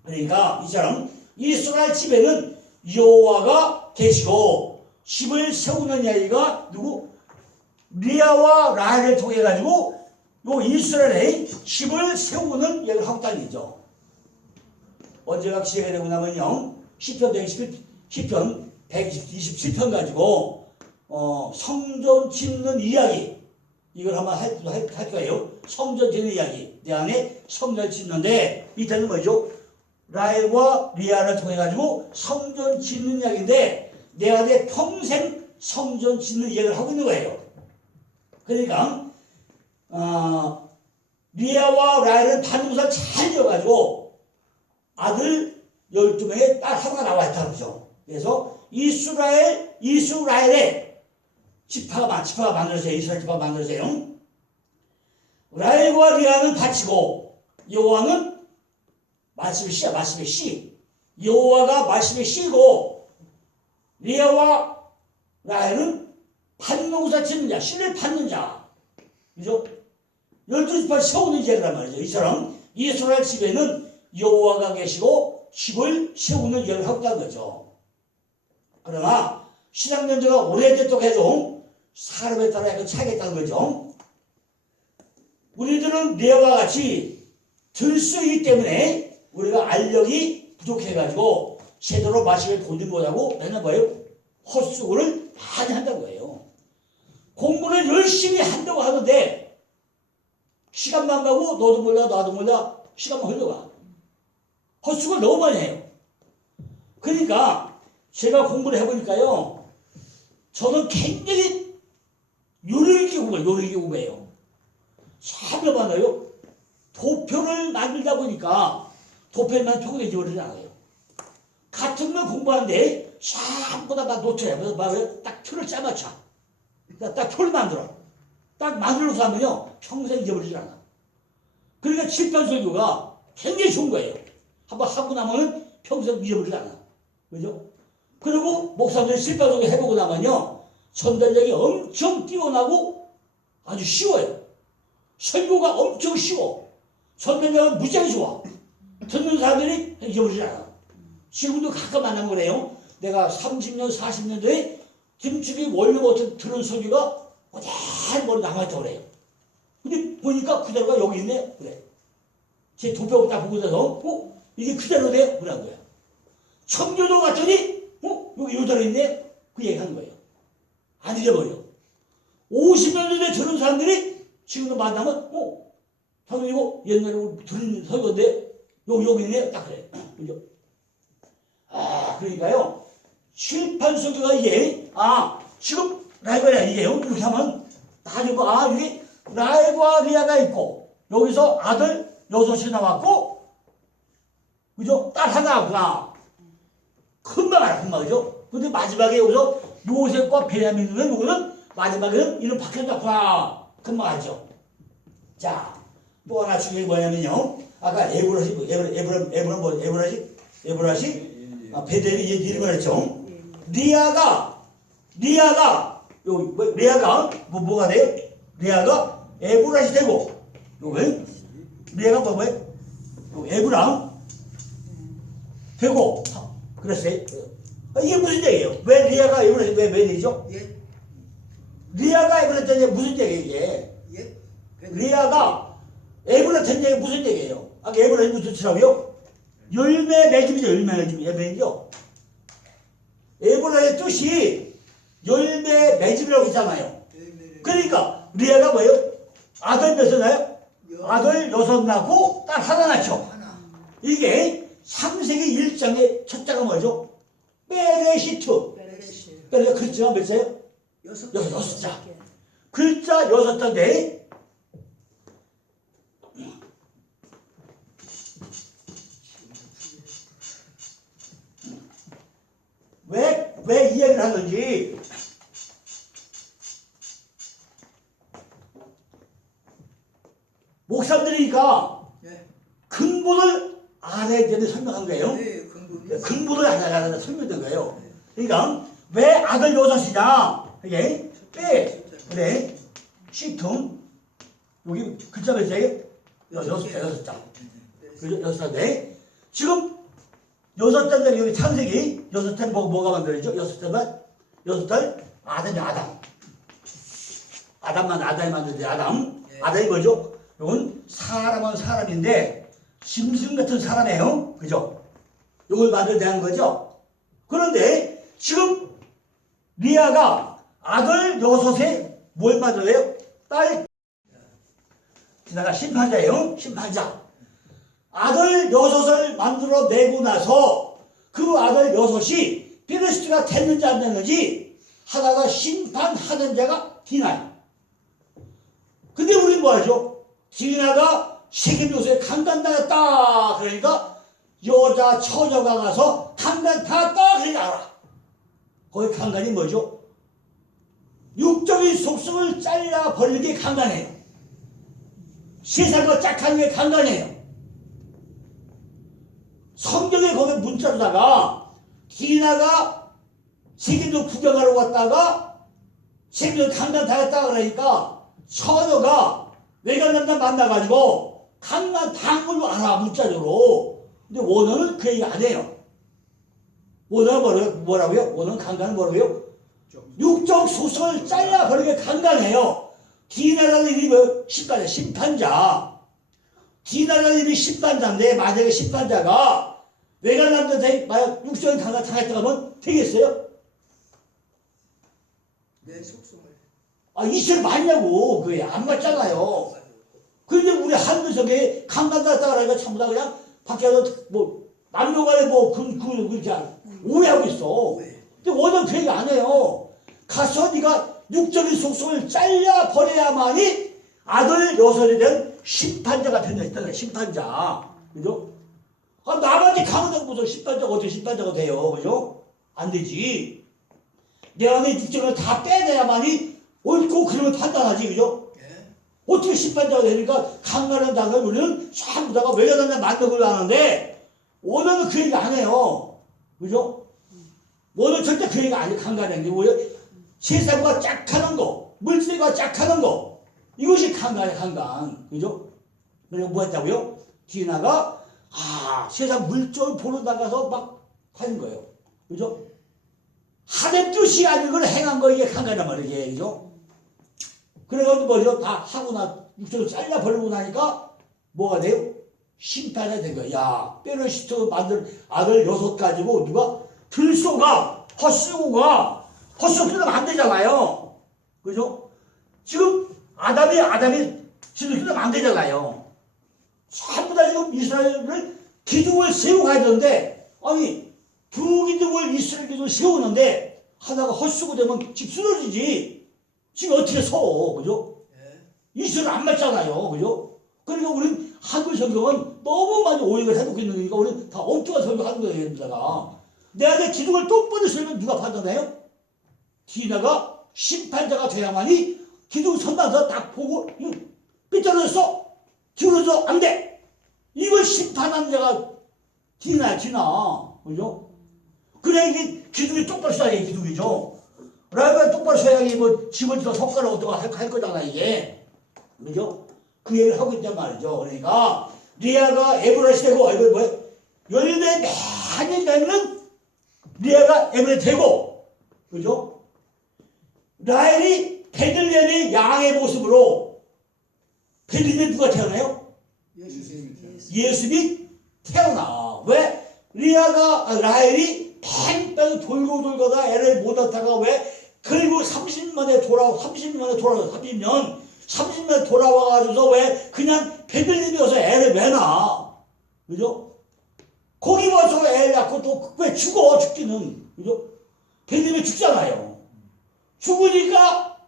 그러니까 이처럼 이스라엘 집에는 여호와가 계시고 집을 세우는 이야기가 누구? 리아와 라헬을 통해 가지고 요 이스라엘의 집을 세우는 이야기를 하고 다니죠. 언제가 기회가 되고 나면요 시편 127편 가지고 성전 짓는 이야기 이걸 한번 할 거예요. 성전 짓는 이야기 내 안에 성전 짓는데 이때는 뭐죠? 라헬과 리아를 통해 가지고 성전 짓는 이야기인데 내 안에 평생 성전 짓는 이야기를 하고 있는 거예요. 그러니까 리아와 라헬은 반농사를 잘 지어가지고 아들 12명에 딸 하나가 나와 있다는 거죠. 그래서 이스라엘의 지파가 만들어져요. 이스라엘 지파가 만들어져요. 라헬과 리아는 바치고 여호와는 말씀의 씨야. 말씀의 씨. 여호와가 말씀의 씨고 리아와 라헬은 반농사 짓는 자, 씨를 받는 자. 그죠? 12지파 세우는 이야기란 말이죠. 이처럼 이스라엘 집에는 여호와가 계시고 집을 세우는 이야기를 하고 있다는 거죠. 그러나 신앙 연주가 오래됐다고 해도 사람에 따라 약간 차이가 있다는 거죠. 우리들은 레아와 같이 들수이기 때문에 우리가 알력이 부족해가지고 제대로 말씀을 보지 못하고 맨날 뭐예요? 헛수고를 많이 한다는 거예요. 공부를 열심히 한다고 하는데 시간만 가고 너도 몰라 나도 몰라 시간만 흘러가. 헛수고를 너무 많이 해요. 그러니까 제가 공부를 해보니까요 저는 굉장히 요령있게 공부해요. 참 많아요. 도표를 만들다 보니까 도표만 표가 잊어버리지 않아요. 같은 걸 공부하는데 샤보다 막 노트에 딱 표를 짜맞춰. 딱 표를 만들어. 딱 만들어서 하면요 평생 잊어버리지 않아. 그러니까 칠판설교가 굉장히 좋은 거예요. 한번 하고 나면은 평생 잊어버리지 않아. 그죠? 그리고 목사님들이 칠판설교 해보고 나면요 전달력이 엄청 뛰어나고 아주 쉬워요. 설교가 엄청 쉬워. 전달력은 무지하게 좋아. 듣는 사람들이 잊어버리지 않아. 지금도 가끔 만나면 그래요. 내가 30년, 40년 전에 김치기 월명어떤 들은 설교가 그대로 머리 남아있다고 그래요. 근데 보니까 그대로가 여기 있네? 그래. 제 도표를 딱 보고 나서, 이게 그대로 돼요? 그런 거야. 청교도 갔더니, 여기 요대로 있네? 그 얘기 하는 거예요. 안 잊어버려. 50년 전에 들은 사람들이 지금도 만나면, 저는 이거 옛날에 들은 설교인데, 여기 있네? 딱 그래. 그죠? 그러니까요. 칠판 설교가 이게, 지금 라헬과 이게요. 이렇게 하면, 나중에 이게 라헬과 리아가 있고, 여기서 아들 6이 나왔고, 그죠? 딸 하나 나왔구나. 금방 알아, 금방, 그죠? 근데 마지막에 여기서 요셉과 베냐민은 요거는 마지막에는 이름 바뀌었구나. 금방 알죠? 자, 또 하나 중요한 게 뭐냐면요. 아까 에브라시, 베델이 이름을 했죠. 리아가 레아가 뭐가 돼요? 레아가 에브라시 되고, 요거 레아가 뭐예요? 에브랑 되고, 그랬어요. 이게 무슨 얘기예요? 왜 레아가 에브라시 왜 되죠? 예? 레아가 에브라시 된 얘기 무슨 얘기예요 이게? 예? 레아가 에브라시 된 얘기 무슨 얘기예요? 아까 에브라시 무슨 뜻이라고요? 열매 맺음이죠. 열매 맺음이죠. 에브라의 뜻이 열매 맺음이라고 했잖아요. 그러니까 레아가 뭐예요? 아들 몇을 낳아요? 아들 6 낳고 딸 하나 낳죠. 하나. 이게 창세기 1장의 첫자가 뭐죠? 베레시트. 베레시. 베레 글자가 몇 자예요? 6. 6자. 글자 6자인데 왜 이야기를 하는지 목사님들이니까 예. 근본을 알아야 되는 설명한 거예요. 네, 근본이. 근본을 알아야 되는 설명된 거예요. 그러니까 왜 아들 6이냐? 이게 빼 그래 시tum 여기 글자 몇 자예요? 6자. 그죠? 6자인데 지금 6자인데 여기 창세기 6자는 뭐가 만들어지죠? 6자는 아담이 아담이 만들지 아담. 예. 아담이 뭐죠? 이건 사람은 사람인데 짐승 같은 사람이에요. 그죠? 이걸 만들어내는 거죠. 그런데 지금 리아가 아들 6에 뭘 만들어요? 딸. 지나가 심판자예요. 심판자. 아들 6을 만들어내고 나서 그 아들 6이 피르시트가 됐는지 안 됐는지 하다가 심판하는 자가 디나야. 근데 우리는 뭐 하죠? 디나가 세겜 요소에 강간당했다. 그러니까 여자 처녀가 가서 강간당했다. 그러니까 알아. 거기 강간이 뭐죠? 육적인 속성을 잘라버리는 게 강간이에요. 세상과 짝하는 게 강간이에요. 성경에 거기 문자로다가 디나가 세겜도 구경하러 갔다가 세겜도 강간당했다 그러니까 처녀가 외간 남자 만나가지고 강간당한 걸로 알아 문자적으로. 근데 원어는 그 얘기 안 해요. 원어는 뭐라고요? 원어는 강간은 뭐라고요? 육적 소성을 잘라버리게 강간해요. 디나라는 이름이 뭐예요? 심판자. 디나라는 이름이 심판자인데 만약에 심판자가 외간 남자한테 만약 육적인 강간 당했다고 하면 되겠어요? 내 속성을. 아, 이슬 맞냐고. 그게 안 맞잖아요. 그런데 우리 한글석에 강간 당했다 그러니까 전부 다 그냥 밖에서 뭐 남녀간에 뭐 그렇게 오해하고 있어. 근데 원어는 그 얘기 안 해요. 가서 네가 육적인 속성을 잘라버려야만이 아들 6에 대한 심판자가 된다. 심판자. 그죠? 아, 나머지 강원도 무슨 심판자가 어떻게 심판자가 돼요. 그죠? 안 되지. 내 안에 육적을 다 빼내야만이 옳고 그름을 판단하지. 그죠? 예. 어떻게 심판자가 되니까 강간한 당을 우리는 전부 다가 외려단다 만들고 하는데 원어는 그 얘기 안 해요. 그죠? 원어는 절대 그 얘기 안 해요. 강간한 게 뭐예요? 세상과 짝하는 거, 물질과 짝하는 거, 이것이 강간이야, 강간. 그죠? 그리고 뭐 했다고요? 디나가, 세상 물질 보러 나가서 막 하는 거예요. 그죠? 하나님 뜻이 아닌 걸 행한 거, 이게 강간이란 말이에요. 그죠? 그래가지고 뭐죠? 다 하고 육적으로 잘라버리고 나니까 뭐가 돼요? 심판이 된 거야. 야, 베르시트 만든 아들 6 가지고 누가 들쏘가, 헛쓰고가, 헛수고 그러면 안 되잖아요. 그죠? 지금 아담이 지금 그러면 안 되잖아요. 전부 다 지금 이스라엘을 기둥을 세우고 가야 되는데, 아니, 두 기둥을 이스라엘 기둥을 세우는데, 하다가 헛수고 되면 집 쓰러지지. 지금 어떻게 서, 그죠? 이스라엘 안 맞잖아요. 그죠? 그러니까 우리는 한글 성경은 너무 많이 오해를 해놓고 있는 거니까 우리는 다 엉뚱한 설명하는 거예요. 여기다가. 내가 내 기둥을 똑바로 세우면 누가 판단해요? 디나가 심판자가 돼야만이 기둥 선다서 딱 보고 삐뚤어졌어 기울어져 안 돼. 이걸 심판하는 자가 디나야. 그죠? 그래 이게 기둥이 똑바로 서야 돼. 기둥이죠. 라이브가 똑바로 서야지 뭐 집어서 손가락 어떻게 할 거잖아 이게. 그죠? 그 얘기를 하고 있단 말이죠. 그러니까 리아가 에브라시 되고 열매 많이 맺는 리아가 에브라시 되고, 그죠? 라헬이 베들레헴의 양의 모습으로 베들레헴에 누가 태어나요? 예수님이 태어났어요. 예수님이 태어나. 왜? 라헬이 팽팽 돌고 돌거다 애를 못 낳다가 왜? 결국 30년에 돌아와 30년 돌아와가지고서 왜 그냥 베들레헴에 와서 애를 왜 낳아? 그죠? 거기 와서 애를 낳고 또 왜 죽기는. 그죠? 베들레헴에 죽잖아요. 죽으니까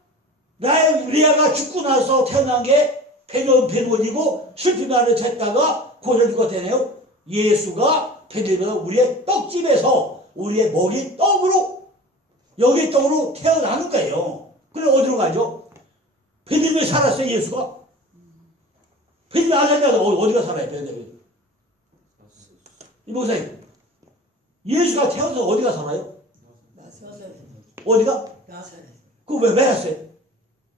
리아가 죽고 나서 태어난 게 베드원이고 슬픔 안에 됐다가 고생 누가 되네요? 예수가 베들레헴에서 우리의 떡집에서 우리의 먹이 떡으로 여기 떡으로 태어나는 거예요. 그래 어디로 가죠? 베들레헴에 살았어요 예수가? 베들레헴 안 살다가 어디가 살아요 베들레헴에? 이 목사님 예수가 태어나서 어디가 살아요? 나사렛. 어디가? 나사렛. 그거 왜 갔어요?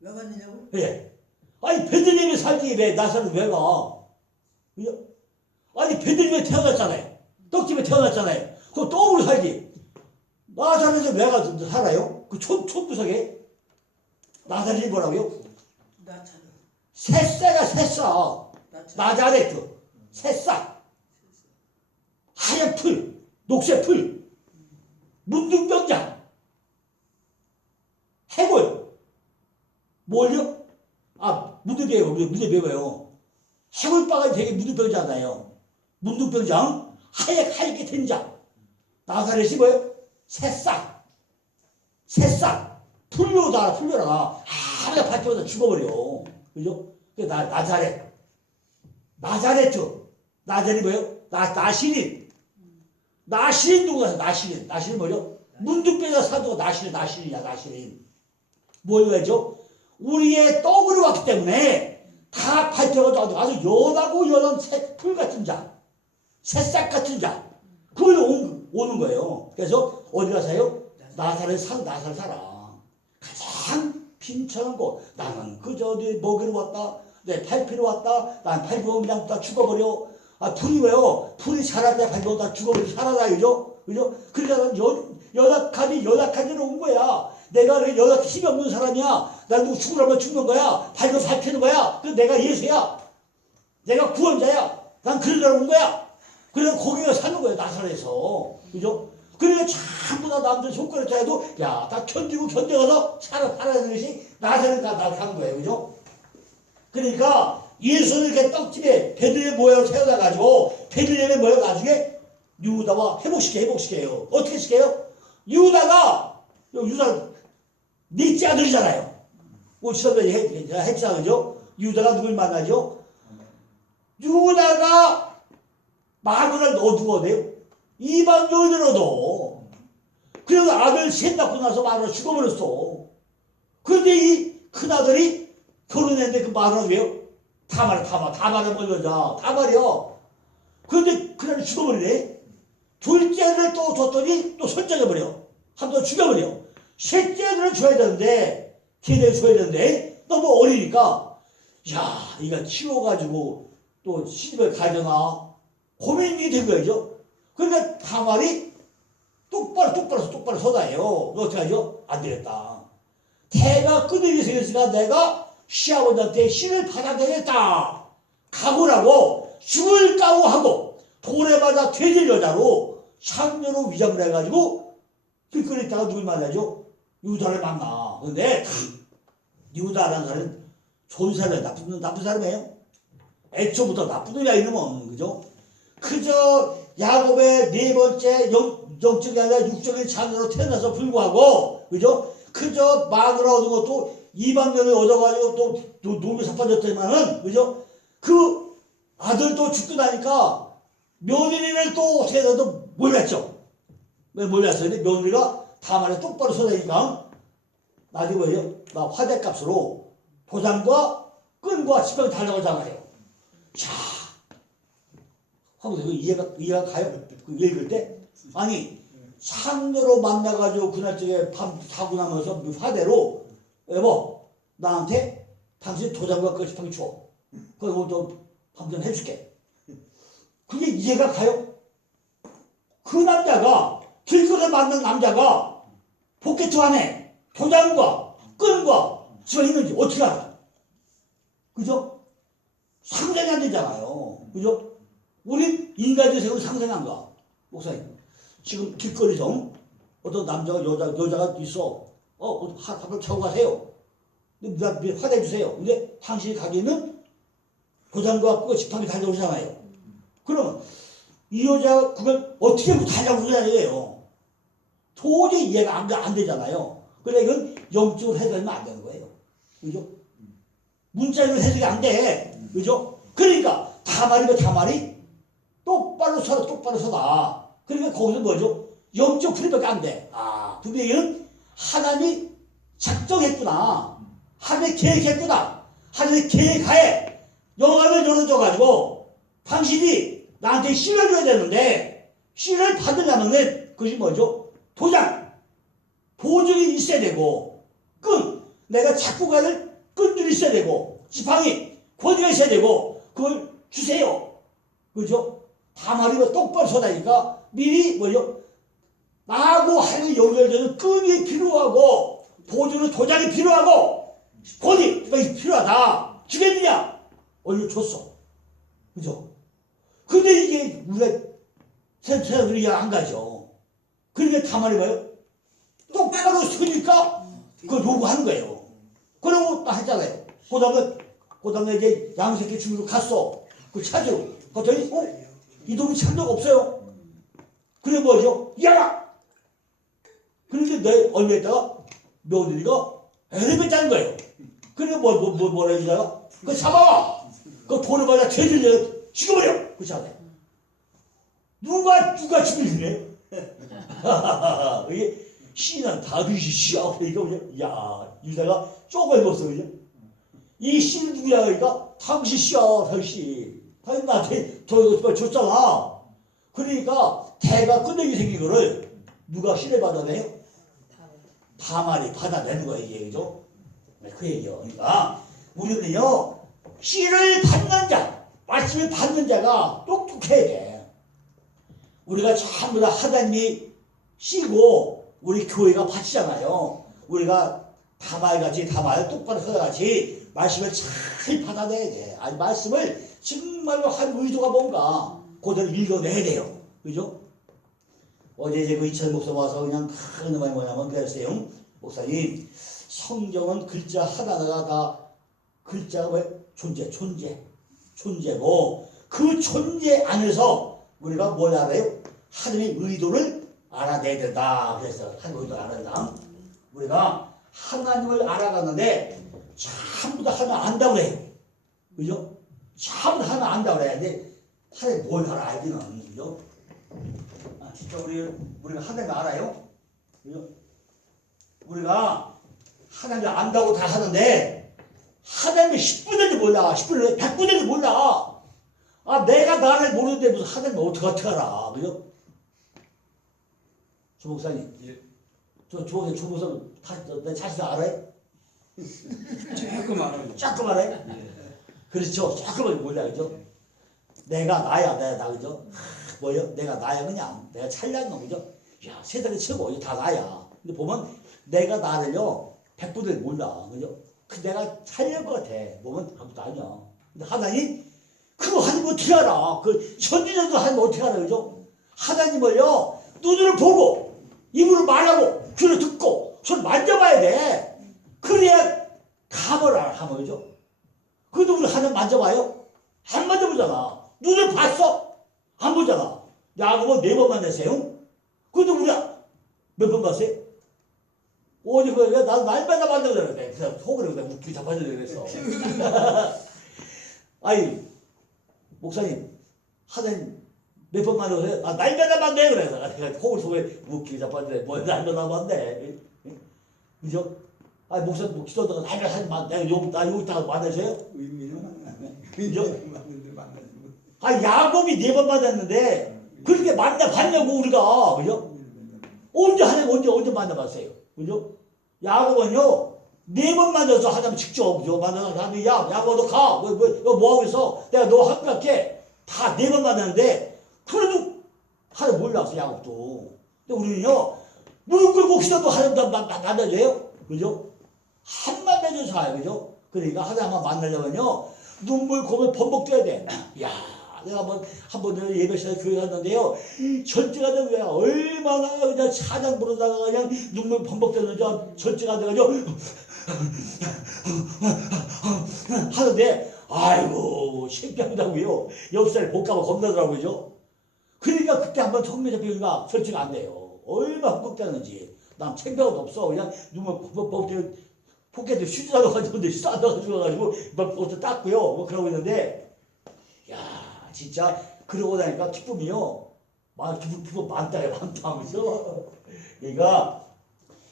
왜 갔느냐고? 예. 아니 베들레헴에 살지 왜 나사렛 왜 가? 그죠? 아니 베들레헴에 태어났잖아요. 떡집에 태어났잖아요. 그 떡으로 살지. 나사렛에 왜 가서 살아요? 그 촌구석에 나사렛이 뭐라고요? 나차렛. 새싹아 새싹. 나차렛. 나자레트 새싹. 하얀 풀, 녹색 풀, 문둥병장, 해골, 뭘요? 아, 문둥병이요. 해골바가 되게 문둥병자잖아요. 문둥병장, 하얗게 된 자. 나사렛이 뭐예요? 새싹. 풀려라. 하나가 밖에서 죽어버려. 그죠? 나자렛. 나자렛이 뭐예요? 나시린 누구야? 나시린 뭐죠? 문둥병자 사도가 나시린이야. 뭘 왜죠? 우리의 떡으로 왔기 때문에 다 발표가 아주 연하고 연한 풀 같은 자, 새싹 같은 자, 그걸 오는 거예요. 그래서 어디 가서요? 나사렛 살아. 가장 빈천한 곳. 나는 그저 어디 먹이로 왔다. 내 발피로 왔다. 난 발표 그냥 다 죽어버려. 아, 풀이 왜요? 풀이 자랄 때 발표 다 죽어버려. 살아라, 그죠? 그러니까 연약하지로 온 거야. 내가 연약해 힘이 없는 사람이야. 난 누구 죽으라면 죽는 거야. 발표 밝히는 거야. 그 내가 예수야. 내가 구원자야. 난 그러려고 온 거야. 그래서 거기가 사는 거예요. 나사렛에서. 그죠? 그러니까 전부 다 남들 손가락 짜도 야, 다 견뎌가서 살아야 되는 것이 나사렛 나가는 거예요. 그죠? 그러니까 예수는 이렇게 떡집에 베들레헴 모양으로 세워놔가지고 베들레헴에 모여 나중에 유다와 회복시켜요. 어떻게 시켜요? 유다 넷째 아들이잖아요. 지난번에 했잖아요. 그죠? 유다가 누굴 만나죠? 유다가 마누라를 누가 돼요? 이방인을 얻어. 그래서 아들 셋 낳고 나서 마누라 죽어버렸어. 그런데 이 큰아들이 결혼했는데 그 마누라 왜요? 다말을 몰려자. 다말이요. 그런데 그날이 죽어버리네. 둘째 아들을 또 줬더니 또 설정해버려. 한번 죽여버려. 셋째 아들을 줘야 되는데, 걔네를 줘야 되는데, 너무 어리니까, 야, 이거 키워가지고 또 시집을 가려나? 고민이 된 거죠. 그러니까 다말이 똑바로 서다해요. 어떻게 하죠? 안 되겠다. 태가 끄덕이 생겼으니까 내가 시아버지한테 씨를 받아들였다. 각오라고 죽을 각오하고 돌에 맞아 돼질 여자로 상녀로 위장을 해가지고 길거리 있다가 누굴 만나죠? 유다를 만나. 근데 유다라는 사람은 좋은 사람이에요. 나쁜 사람이에요. 애초부터 나쁜 놈이야 이놈은. 그죠? 그저 야곱의 네 번째 영적이 아니라 육적인 자녀로 태어나서 불구하고, 그죠? 그저 마누라 얻은 것도 이방년을 얻어가지고 또 놈이 사빠졌더니만은, 그죠? 그 아들도 죽고 나니까 며느리를 또 어떻게 해서도 몰랐죠. 왜 몰랐어요? 며느리가 다말에 똑바로 서다니까 나중에 뭐예요? 나 화대값으로 보상과 끈과 지팡이 달라고 하잖아요. 자, 하고 이해가 가요? 그 읽을 때? 아니, 상녀로 만나가지고 그날 저녁에 밤 사고 나면서 화대로 여보 나한테 당신 도장과 거시팡이 줘. 그거 좀 밤전 해줄게. 그게 이해가 가요? 그 남자가 길거리에 만난 남자가 포켓 안에 도장과 끈과 집에 있는지 어떻게 알아? 그죠? 상상이 안 되잖아요. 그죠? 우리 인간의 세상은 상상이 안 가. 목사님 지금 길거리에서 어떤 남자가 여자가 있어. 밥을 차고 가세요. 나 화내 주세요. 근데 당신이 가기에는 도장과 그 지팡이 달려오잖아요. 그러면 이 여자가 그걸 어떻게 달려오느냐 이거예요. 도저히 이해가 안 되잖아요. 그러니까 이건 영적으로 해석하면 안 되는 거예요. 그죠? 문자로 해석이 안 돼. 그죠? 그러니까 다말이 똑바로 서다. 그러니까 거기서 뭐죠? 영적 풀이밖에 안 돼. 분명히는 하나님이 작정했구나. 하나님이 계획했구나. 하나님이 계획하에 영안을 열어줘가지고 당신이 나한테 씨를 줘야 되는데 씨를 받으려면은 그것이 뭐죠? 도장, 보증이 있어야 되고 내가 잡고 가는 끈줄이 있어야 되고 지팡이, 권위가 있어야 되고 그걸 주세요. 그죠? 다말이가 똑바로 서다니까 미리 뭐죠? 나하고 하나님 연결되는 끈이 필요하고 보증은 도장이 필요하고 권위가 필요하다. 주겠느냐? 줬어. 그죠? 근데 이게 우리가 세상으로 이해 안 가죠. 그러니까 다말이 봐요. 똑바로 서니까 그걸 요구하는 거예요. 그러고 딱 했잖아요. 그 다음에 이제 양새끼 집으로 갔어. 그 찾으러. 그랬더니, 이놈이 찾는 데가 없어요. 그래 뭐죠? 야! 그런데 내 얼마 있다가 며느리가 애를 뱉자는 거예요. 그래 뭐라 해주다가 그거 잡아와! 그거 돈을 받아 죄질려 죽여버려! 그 잡아요. 누가 죽이네? 이게 씨는 다윗이 씨야. 그러니까 그냥 야 유다가 쪼개봤어 그죠? 이 씨는 누구야 그러니까 당신 씨야 당신. 당신 나한테 저 줬잖아. 그러니까 대가 끄덕이 생긴 거를 누가 씨를 받아내요? 다말이 받아내는 거야 이게 그죠? 그 얘기요. 그러니까 우리는요 씨를 받는 자, 말씀을 받는 자가 똑똑해야 돼. 우리가 전부 다 하나님이 씨고 우리 교회가 밭이잖아요. 우리가 다말같이 똑바로 서같이 말씀을 잘 받아내야 돼. 아니 말씀을 정말로 한 의도가 뭔가 그대로 읽어내야 돼요. 그죠? 어제 이제 그 이찬 목사 와서 그냥 큰 음악이 뭐냐면 그랬어요. 목사님 성경은 글자 하나하나가 다 글자가 왜? 존재고 그 존재 안에서 우리가 뭘 알아요? 하나님의 의도를 알아내야 된다. 그래서 하나님의 의도를 알아야 된다. 우리가 하나님을 알아가는데 전부 다 하나님 안다고 그래요. 그죠? 전부 다 하나님 안다고 그래야 돼. 하나님 뭘 알아 알기는. 그죠? 진짜 우리가 하나님 알아요? 그죠? 우리가 하나님 안다고 다 하는데 하나님이 10분인지 몰라. 10분인지 100분인지 몰라. 내가 나를 모르는데 무슨 하나님이 어떻게 알아. 그죠? 조 목사님. 예. 조 목사님 내 자신 알아요? 조금 알아요. 조금 알아요? 예. 그렇죠. 조금은 몰라. 그죠? 내가 나야. 그죠? 뭐요? 내가 나야 그냥. 내가 찬란 놈이죠. 야 세상에 최고. 이거 다 나야. 근데 보면 내가 나를요 100분을 몰라. 그죠? 내가 살릴 것 같아. 보면 아무것도 아니야. 근데 하나님 그거 하나님 어떻게 알아? 그 천지전도 하나님 어떻게 알아? 그죠? 하나님을요 눈으로 보고 입으로 말하고 귀로 듣고 손 만져봐야 돼. 그래야 감을 알아. 감을. 그죠? 그래도 우리 하나님 만져봐요? 안 만져보잖아. 눈을 봤어? 안 보잖아. 야고보 4번 만났어요. 그래도 우리가 몇 번 봤어요? 어디 나도 날마다 만나고 그러는데 그래서 속으로 그냥 웃기 잡아줘야 그랬어. 아니 목사님 하나님 몇 번 만나고요? 날마다 만나요 그래서 내가 속에 웃기 잡아줘야 뭐 날마다 만나. 그죠? 목사님 기도하다가 날마다 하나님 만나. 나 여기 있다가 만나세요? 의미는 만나네. 그죠? 맞는데 만나지 못. 야곱이 4번 만났는데 그렇게 만나봤냐고 우리가. 그죠? 언제 만나봤어요? 그죠? 야구는요, 4번 만나서 하자면 직접, 그죠? 만나서 하면, 야구 너 가. 뭐 하고 있어? 내가 너 학교 갈게. 다 4번 만났는데, 그래도 하나 몰랐어, 야구도. 근데 우리는요, 무릎 꿇고 기도도 하나도 만나줘요. 그죠? 한만 내줘서 와요. 그죠? 그러니까 하나만 만나려면요, 눈물, 고물 범벅돼야 돼. 야, 내가 한번 예배 시간에 교회 갔는데요, 절제가 되고, 얼마나 그냥 찬양 부르다가 그냥 눈물 범벅되는 절제가 돼가지고, 하는데, 아이고, 창피하다고요. 옆 사람이 볼까봐 겁나더라고요. 그죠? 그러니까 그때 한번 성매 잡히니까 절제가 안 돼요. 얼마나 헛되는지. 난 창피하고도 없어. 그냥 눈물 범벅되고, 포켓에 휴지라도 가지고 싸가지고 막 옷도 닦고요. 뭐 그러고 있는데, 야, 진짜 그러고 나니까 기쁨이요. 기쁨 많다. 그죠? 그러니까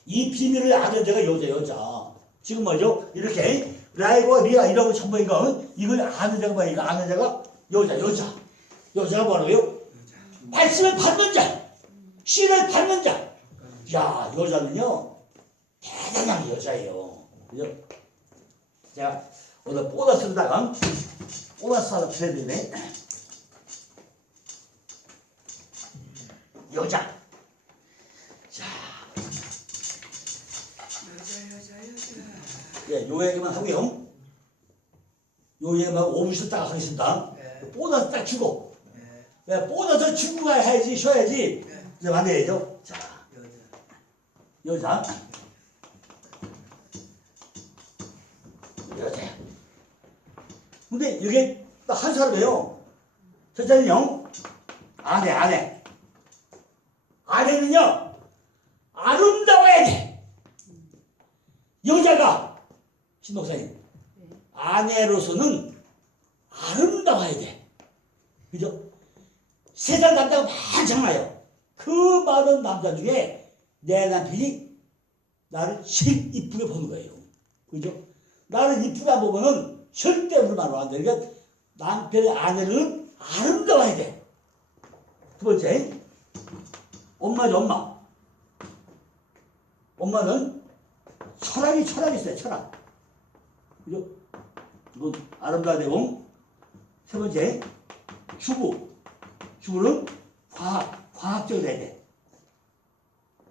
이 비밀을 아는 자가 여자. 지금 뭐죠? 이렇게 라이브와 리아 이라고 전부니까 이걸 아는 자가 뭐야? 이거 아는 자가 여자. 여자가 뭐라고요? 말씀을 받는 자, 씨를 받는 자. 야, 여자는요 대단한 여자예요. 그죠? 자, 오늘 보너스로다가 보너스 하나 드려야 되네. 여자. 자, 여자. 예, 요 얘기만 하고요. 요 얘기만 5분 쉬었다가 하겠습니다. 네. 보너스 딱 주고. 네. 예, 보너스 주고 가야지, 쉬어야지. 네. 이제 만나야죠. 자, 여자. 여자. 근데 이게 딱 한 사람이에요. 첫째는요, 아내. 아내는요, 아름다워야 돼. 여자가, 신목사님, 아내로서는 아름다워야 돼. 그죠? 세상 남자가 많잖아요. 그 많은 남자 중에 내 남편이 나를 제일 이쁘게 보는 거예요. 그죠? 나를 이쁘게 안 보면은 절대 우리 말로 안 돼. 그러니까 남편의 아내는 아름다워야 돼. 두 번째, 엄마죠, 엄마. 엄마는 철학이 있어요, 철학. 그죠? 이건 아름다워야 되고. 세 번째, 주부는 과학적으로 해야 돼.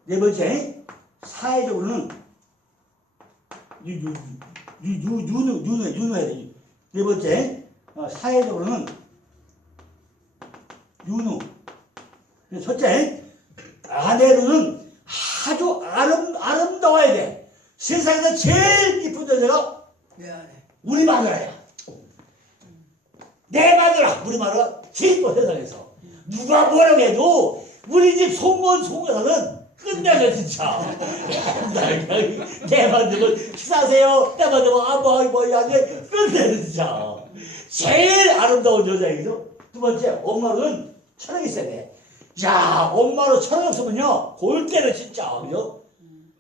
네 번째, 사회적으로는 윤호해야 돼. 네 번째, 사회적으로는 윤호. 첫째, 아내로는 아주 아름다워야 돼. 세상에서 제일 이쁜 여자가 내 안에. 우리 마누라야. 내 마누라, 우리 마누라 제일 이뻐, 세상에서. 누가 뭐라고 해도 우리 집 송원사는 끝내줘, 진짜. 내 만들고 식사하세요. 내 만들고 뭐야, 끝내줘, 진짜. 제일 아름다운 여자이죠. 두 번째, 엄마는 철학이 있어야 돼. 야, 엄마로 철학 없으면요, 골 때려, 진짜. 그죠?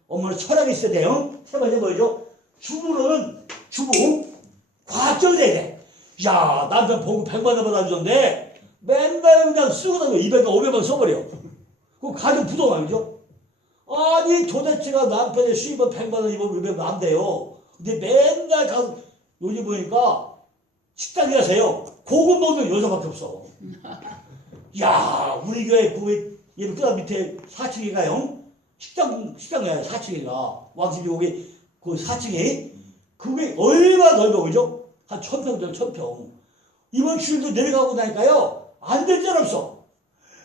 엄마는 철학이 있어야 돼요. 세 번째 뭐죠? 주부, 과학적으로 돼야 돼. 야, 남편 봉급 100만 원 받아주는데, 맨날 그냥 쓰고 다니고 200만, 500만 써버려. 그럼 가족 부동산이죠? 아니, 도대체가 남편의 수입은 100만 원, 200만 원 안 돼요. 근데 맨날 가서, 요즘 보니까 식당에 가세요. 고급 먹는 여자밖에 없어. 야, 우리 교회 예를 끄다 밑에 4층에 가요. 식당 가요, 4층에 가. 왕십리 거기, 그 4층에. 그게 얼마나 넓어, 그죠? 한 1000평 돼, 1000평. 이번 주일도 내려가고 나니까요, 안 될 데는 없어.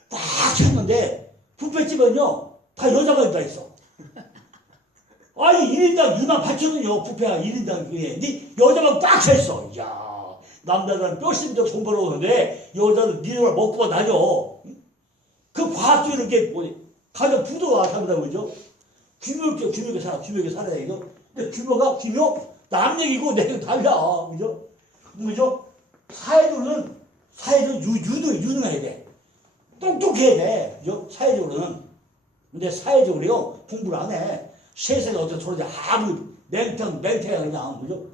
딱 찾는데, 뷔페집은요, 다 여자만 다 있어. 아니, 1인당 28,000원이요, 뷔페가 1인당 그게. 근데 여자만 딱 차 있어. 이야, 남자들은 뼈심도 돈 벌어오는데, 여자들 니네가 먹고 다녀. 그 과학적으로 이렇게, 가정 부도가 살다 그죠? 규모있게 살아야 되죠? 근데 규모, 남 얘기고 내 얘기 달라. 그죠? 그죠? 사회적으로는 유능해야 돼. 똑똑해야 돼. 그죠? 사회적으로는. 근데 사회적으로요, 공부를 안 해. 세상에 어떻게 저러지? 아무 맹태야, 그냥. 그죠?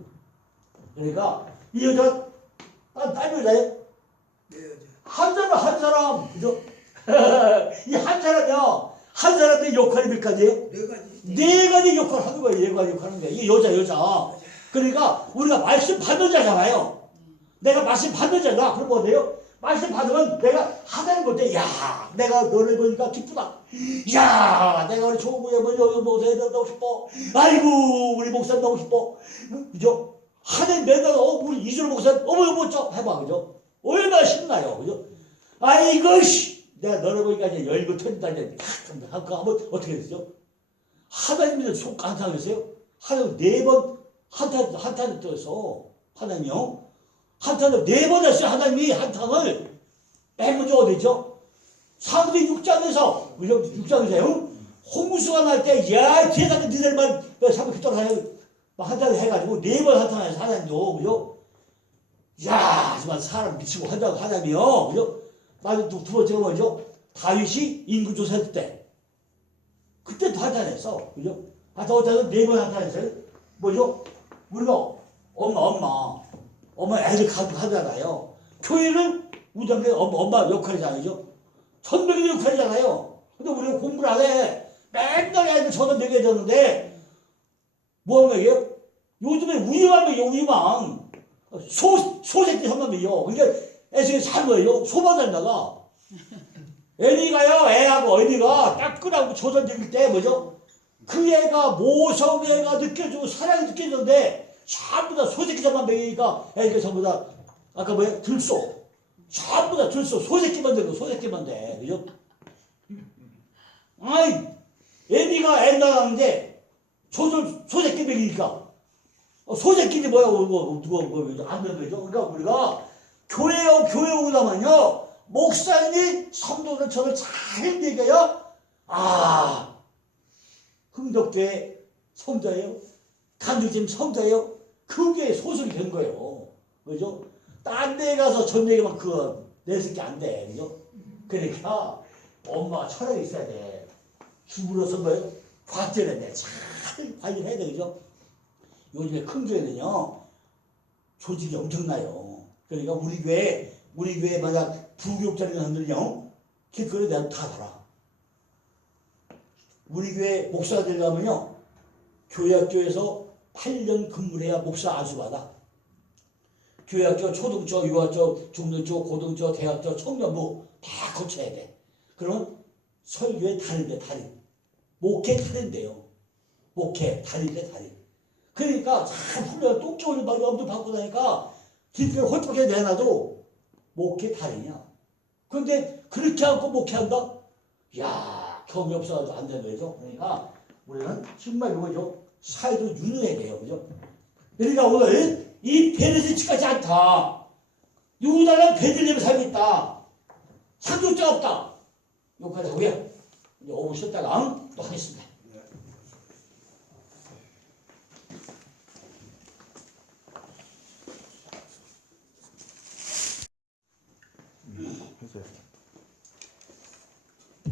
그러니까, 이 여자, 딴 여자예요? 내 여자. 한 사람, 그죠? 이 한 사람이요, 한 사람의 역할이 몇 가지예요? 네 가지. 네 가지 역할을 하는 거예요. 네 가지 역할을 하는 거예요. 이게 여자. 그러니까 우리가 말씀 받는 자잖아요. 내가 말씀 받는 자다. 그럼 뭐 돼요? 말씀 받으면 내가 하나님 볼 때, 야, 내가 너를 보니까 기쁘다. 야, 내가 우리 조부에 먼저 목사님 너무 기뻐. 아이고, 우리 목사님 너무 기뻐. 그죠? 하나님 맨날, 우리 이준호 목사님, 어머, 멋져. 해봐. 그죠? 얼마나 신나요. 그죠? 아이고, 씨. 내가 너를 보니까 이제 열고 터진다. 이제 한번 어떻게 됐죠? 하나님이 속 한탄했어요? 하나님 4번 한탄을 떠서 하나님이요. 한탄을 4번 했어요. 하나님이 한탄을 맨 먼저 어디죠? 사도행 6장에서 그죠? 6장에서요. 홍수가 날 때 야 대단한 니들만 300km 떨어져요. 한탄을 해가지고 4번 한탄을 하나님도 그죠? 야 정말 사람 미치고 한다고 하나님이요. 그죠? 나도 두 번째가 뭐죠? 다윗이 인구 조사할 때 그때도 한탄했어. 그죠? 한탄은 4번 한탄했어요. 뭐죠? 우리가 엄마 애들 가잖아요. 교회는 우리한테 엄마 역할이잖아요. 그죠? 천명의 역할이잖아요. 근데 우리가 공부를 안 해. 맨날 애들 저도 먹여줬는데 뭐 하는 거예요? 요즘에 우유만 먹여 우유만. 소새끼 형만 먹여. 그러니까 애들이 산 거예요. 소만 살다가 애니가요. 애하고 어린이가 따끈하고 조선 먹일 때 뭐죠? 그 애가 모성애가 느껴지고 사랑이 느껴지는데 전부 다 소새끼들만 먹이니까 애가 전부 다 아까 뭐야? 들소. 전부 다 들소. 소새끼만 되고 소새끼만 돼. 그죠? 아이 애미가 애 낳았는데 소새끼 먹이니까 소새끼지 뭐야? 누가 안 되는 거죠? 그러니까 우리가 교회 오고 나면요 목사님이 성도들 저를 잘 먹여야 흥덕교회 성도예요. 간주짐 성도예요. 그게 소속이 된 거예요. 그죠? 딴 데 가서 전 얘기만 그거 내새끼 안 돼. 그죠? 그러니까 엄마가 철학이 있어야 돼. 주부로서 뭐예요? 과제를 내. 잘 관리를 해야 돼. 그죠? 요즘에 큰 교회는요, 조직이 엄청나요. 그러니까 우리 교회 만약 부교육자리는 사람들은요, 길거리에 내가 다 달아. 우리 교회 목사가 되려면요, 교회학교에서 8년 근무를 해야 목사 안수받아. 교회학교, 초등초, 유아초, 중등초, 고등초, 대학교, 청년부 다 거쳐야 돼. 그러면 설교의 달인데 달인. 목회 달인데요. 목회 달인데 달인. 그러니까 잘 풀려 똥개울이 막 엄청 받고 다니까 길거리 홀쭉하게 내놔도 목회 달인이야. 그런데 그렇게 하고 목회한다? 야 경이 없어가지고 안 되는 거죠. 그러니까 우리는 정말 이거죠. 사회도 유능해야 돼요. 그죠? 그러니까 오늘 이 베르시치까지 않다. 누구나는 베들레헴 살고 있다. 상속자가 없다. 여기까지 하고요. 이제 5분 쉬었다가 또 하겠습니다.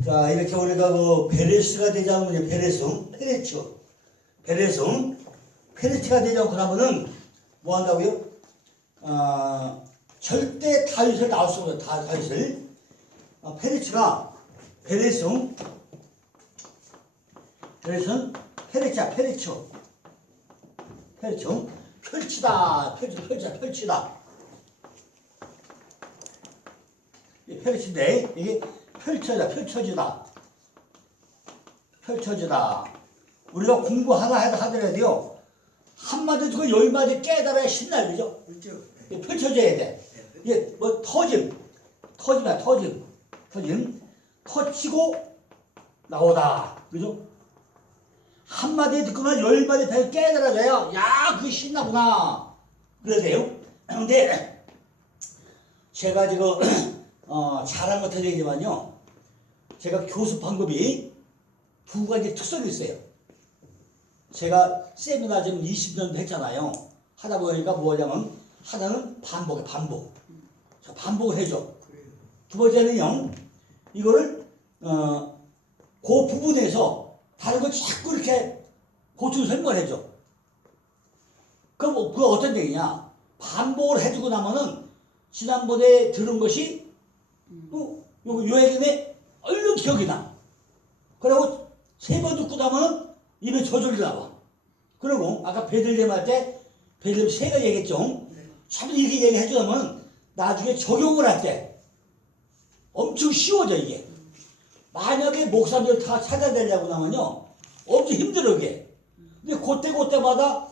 자, 이렇게 우리가 그 베레스가 되지 않으면 페레츠가 되지 않고 나면은 뭐 한다고요? 절대 다윗을 나올 수 없는 다윗을 페레츠가 페레츠 펼치다 이 페레츠인데 이게 펼쳐지다. 우리가 공부 하나 하더라도요 한마디 주고 10마디 깨달아야 신나요. 그죠? 그렇죠. 펼쳐져야 돼. 이게 뭐 터치고 나오다. 그죠? 한마디 듣고는 10마디 다 깨달아져요. 야, 그게 신나구나. 그래야 돼요. 근데 제가 지금 잘한 것은 얘기지만요. 제가 교수 방법이 2가지 특성이 있어요. 제가 세미나 지금 20년 했잖아요. 하다 보니까 뭐냐면 하나는 반복이에요. 반복을 해줘. 두 번째는요. 이거를 그 부분에서 다른 걸 자꾸 이렇게 고쳐 설명을 해줘. 그럼 그거 어떤 얘기냐. 반복을 해주고 나면은 지난번에 들은 것이 요 얘기네 얼른 기억이 나. 그리고 3번 듣고 나면은 입에 저절로 나와. 그리고 아까 베들레헴 할 때 베들레헴 새가 얘기했죠. 참 이렇게 얘기해주면 나중에 적용을 할 때 엄청 쉬워져 이게. 만약에 목사님들 다 찾아내려고 나면요 엄청 힘들어 이게. 근데 그때마다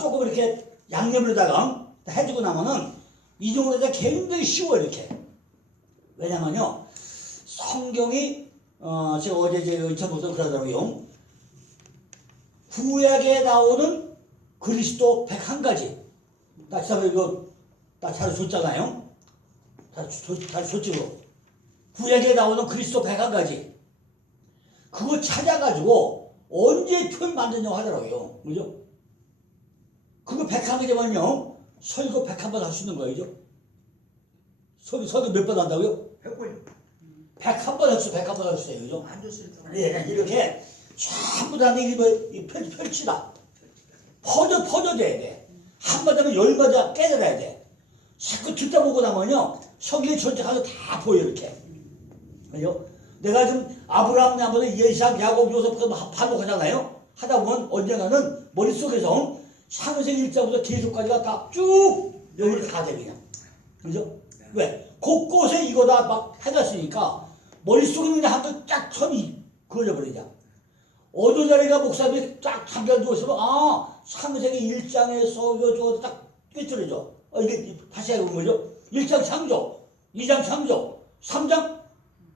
조금 이렇게 양념에다가 해주고 나면은 이 정도에다 굉장히 쉬워 이렇게. 왜냐면요 성경이 제가 어제 인터뷰에서 그러더라고요. 구약에 나오는 그리스도 101가지. 나 지난번에 이거 나 잘해줬잖아요. 잘해줬지. 구약에 나오는 그리스도 101가지. 그거 찾아가지고 언제 표현 만드냐고 하더라고요. 그죠? 그거 101가지면요 설교 101번 할 수 있는 거예요. 설교 몇 번 한다고요? 100번이요. 101번 할 수, 101번 할 수 있어요. 그죠? 안 좋습니다. 네, 이렇게 전부 다 펼치다. 퍼져져야 돼. 한 번 하면 10마디 깨달아야 돼. 자꾸 듣다 보고 나면요, 성경 전체 가서 다 보여, 이렇게. 그죠? 내가 지금 아브라함, 이삭, 야곱, 요셉 반복하잖아요? 하다 보면 언젠가는 머릿속에서 창세기 1장부터 계속까지가 다 쭉 여기를 다 돼, 그냥. 그죠? 왜? 곳곳에 이거 다 막 해놨으니까 머릿속에 있는 한번 쫙 선이 그어져버리자. 어느 자리가 목사님이 쫙 잠깐 누웠으면 창세기 1장에서 요저 딱 꿰뚫어져. 이게 다시 해보면 뭐죠? 1장 창조, 2장 창조, 3장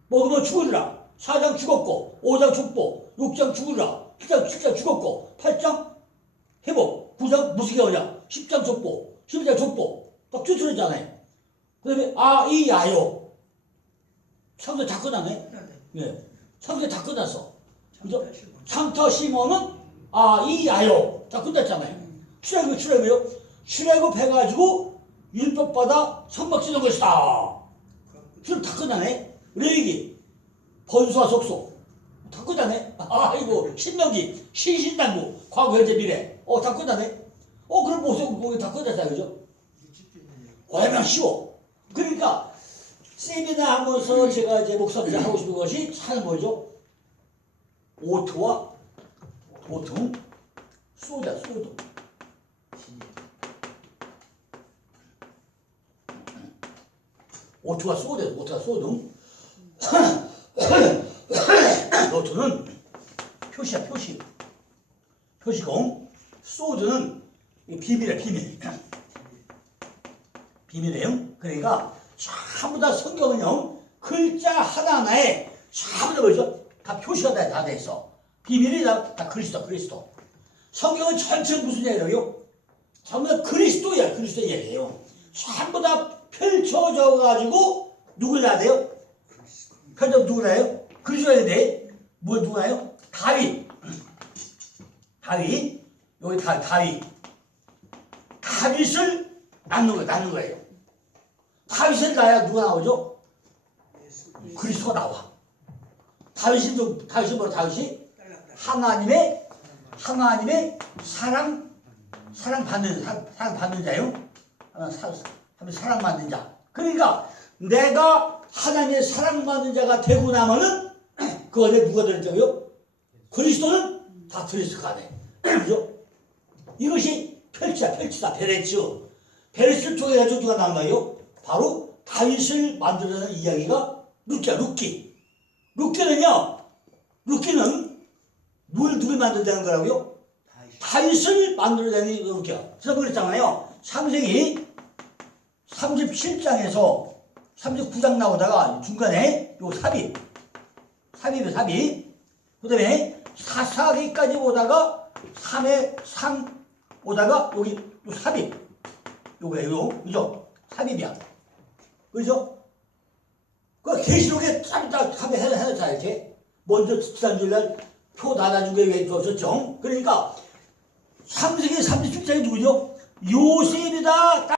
먹으면 죽으리라, 4장 죽었고, 5장 축복, 6장 죽으리라, 7장 죽었고, 8장 회복, 9장 무슨 오냐, 10장 족복, 11장 족복 딱 꿰뚫어졌잖아요. 그 다음에 이 야요 창조 다 끝나네. 예, 창조 다 끝났어. 그죠? 창터 시몬은 이 야요 다 끝났잖아요. 출애굽이요. 출애굽해가지고 율법 받아 선막 지는 것이다. 그럼 다 끝나네. 레위기 번수와 속소 다 끝나네. 이거 신명기 신신당부 과거 현재 미래 다 끝나네. 그럼 모세 다 끝났어요. 그죠? 얼마나 쉬워. 그러니까 세미나 하면서 제가 이제 목사님 하고 싶은 것이 참 뭐죠? 오토와 보통 소다. 오토와 소등. 오토는 표시야, 표시공. 소드는 비밀이야, 비밀이에요. 그러니까 전부 다 성경은요 글자 하나하나에 전부 다 뭐죠? 다 표시가 다 돼 있어. 비밀이 다 그리스도. 성경은 전체 무슨 얘기예요? 전부 다 그리스도 얘기예요. 전부 다 펼쳐져 가지고 누굴 낳아야 돼요? 펼쳐 누굴 낳아요? 그리스도야 돼. 뭐 누구나요? 다윗. 여기 다윗을 낳는 거예요. 다윗을 낳아야 누가 나오죠? 그리스도가 나와. 다윗이 뭐라? 다윗이 하나님의 사랑받는 자요. 사랑받는 자. 그러니까 내가 하나님의 사랑받는 자가 되고 나면은 그 안에 누가 들었다고요? 그리스도는 다 들었을 거 아니에요. 그죠? 이것이 펼치다. 베레츠를 통해 가지고 누가 나왔나요? 바로 다윗을 만들어내는 이야기가 루키는 누굴 만들어내는 거라고요? 다윗을 만들어내는 루키야. 제가 그랬잖아요. 창세기 37장에서 39장 나오다가 중간에 요 삽입. 그 다음에 사사기까지 오다가 3의 상 오다가 여기 요 삽입. 요거예요. 그죠? 삽입이야. 그죠? 그 계시록에 딱 해놨잖아, 이렇게. 먼저 지난주날 표 달아준 게 왜 없었죠? 그러니까 창세기 37장이 누구죠? 요셉이다.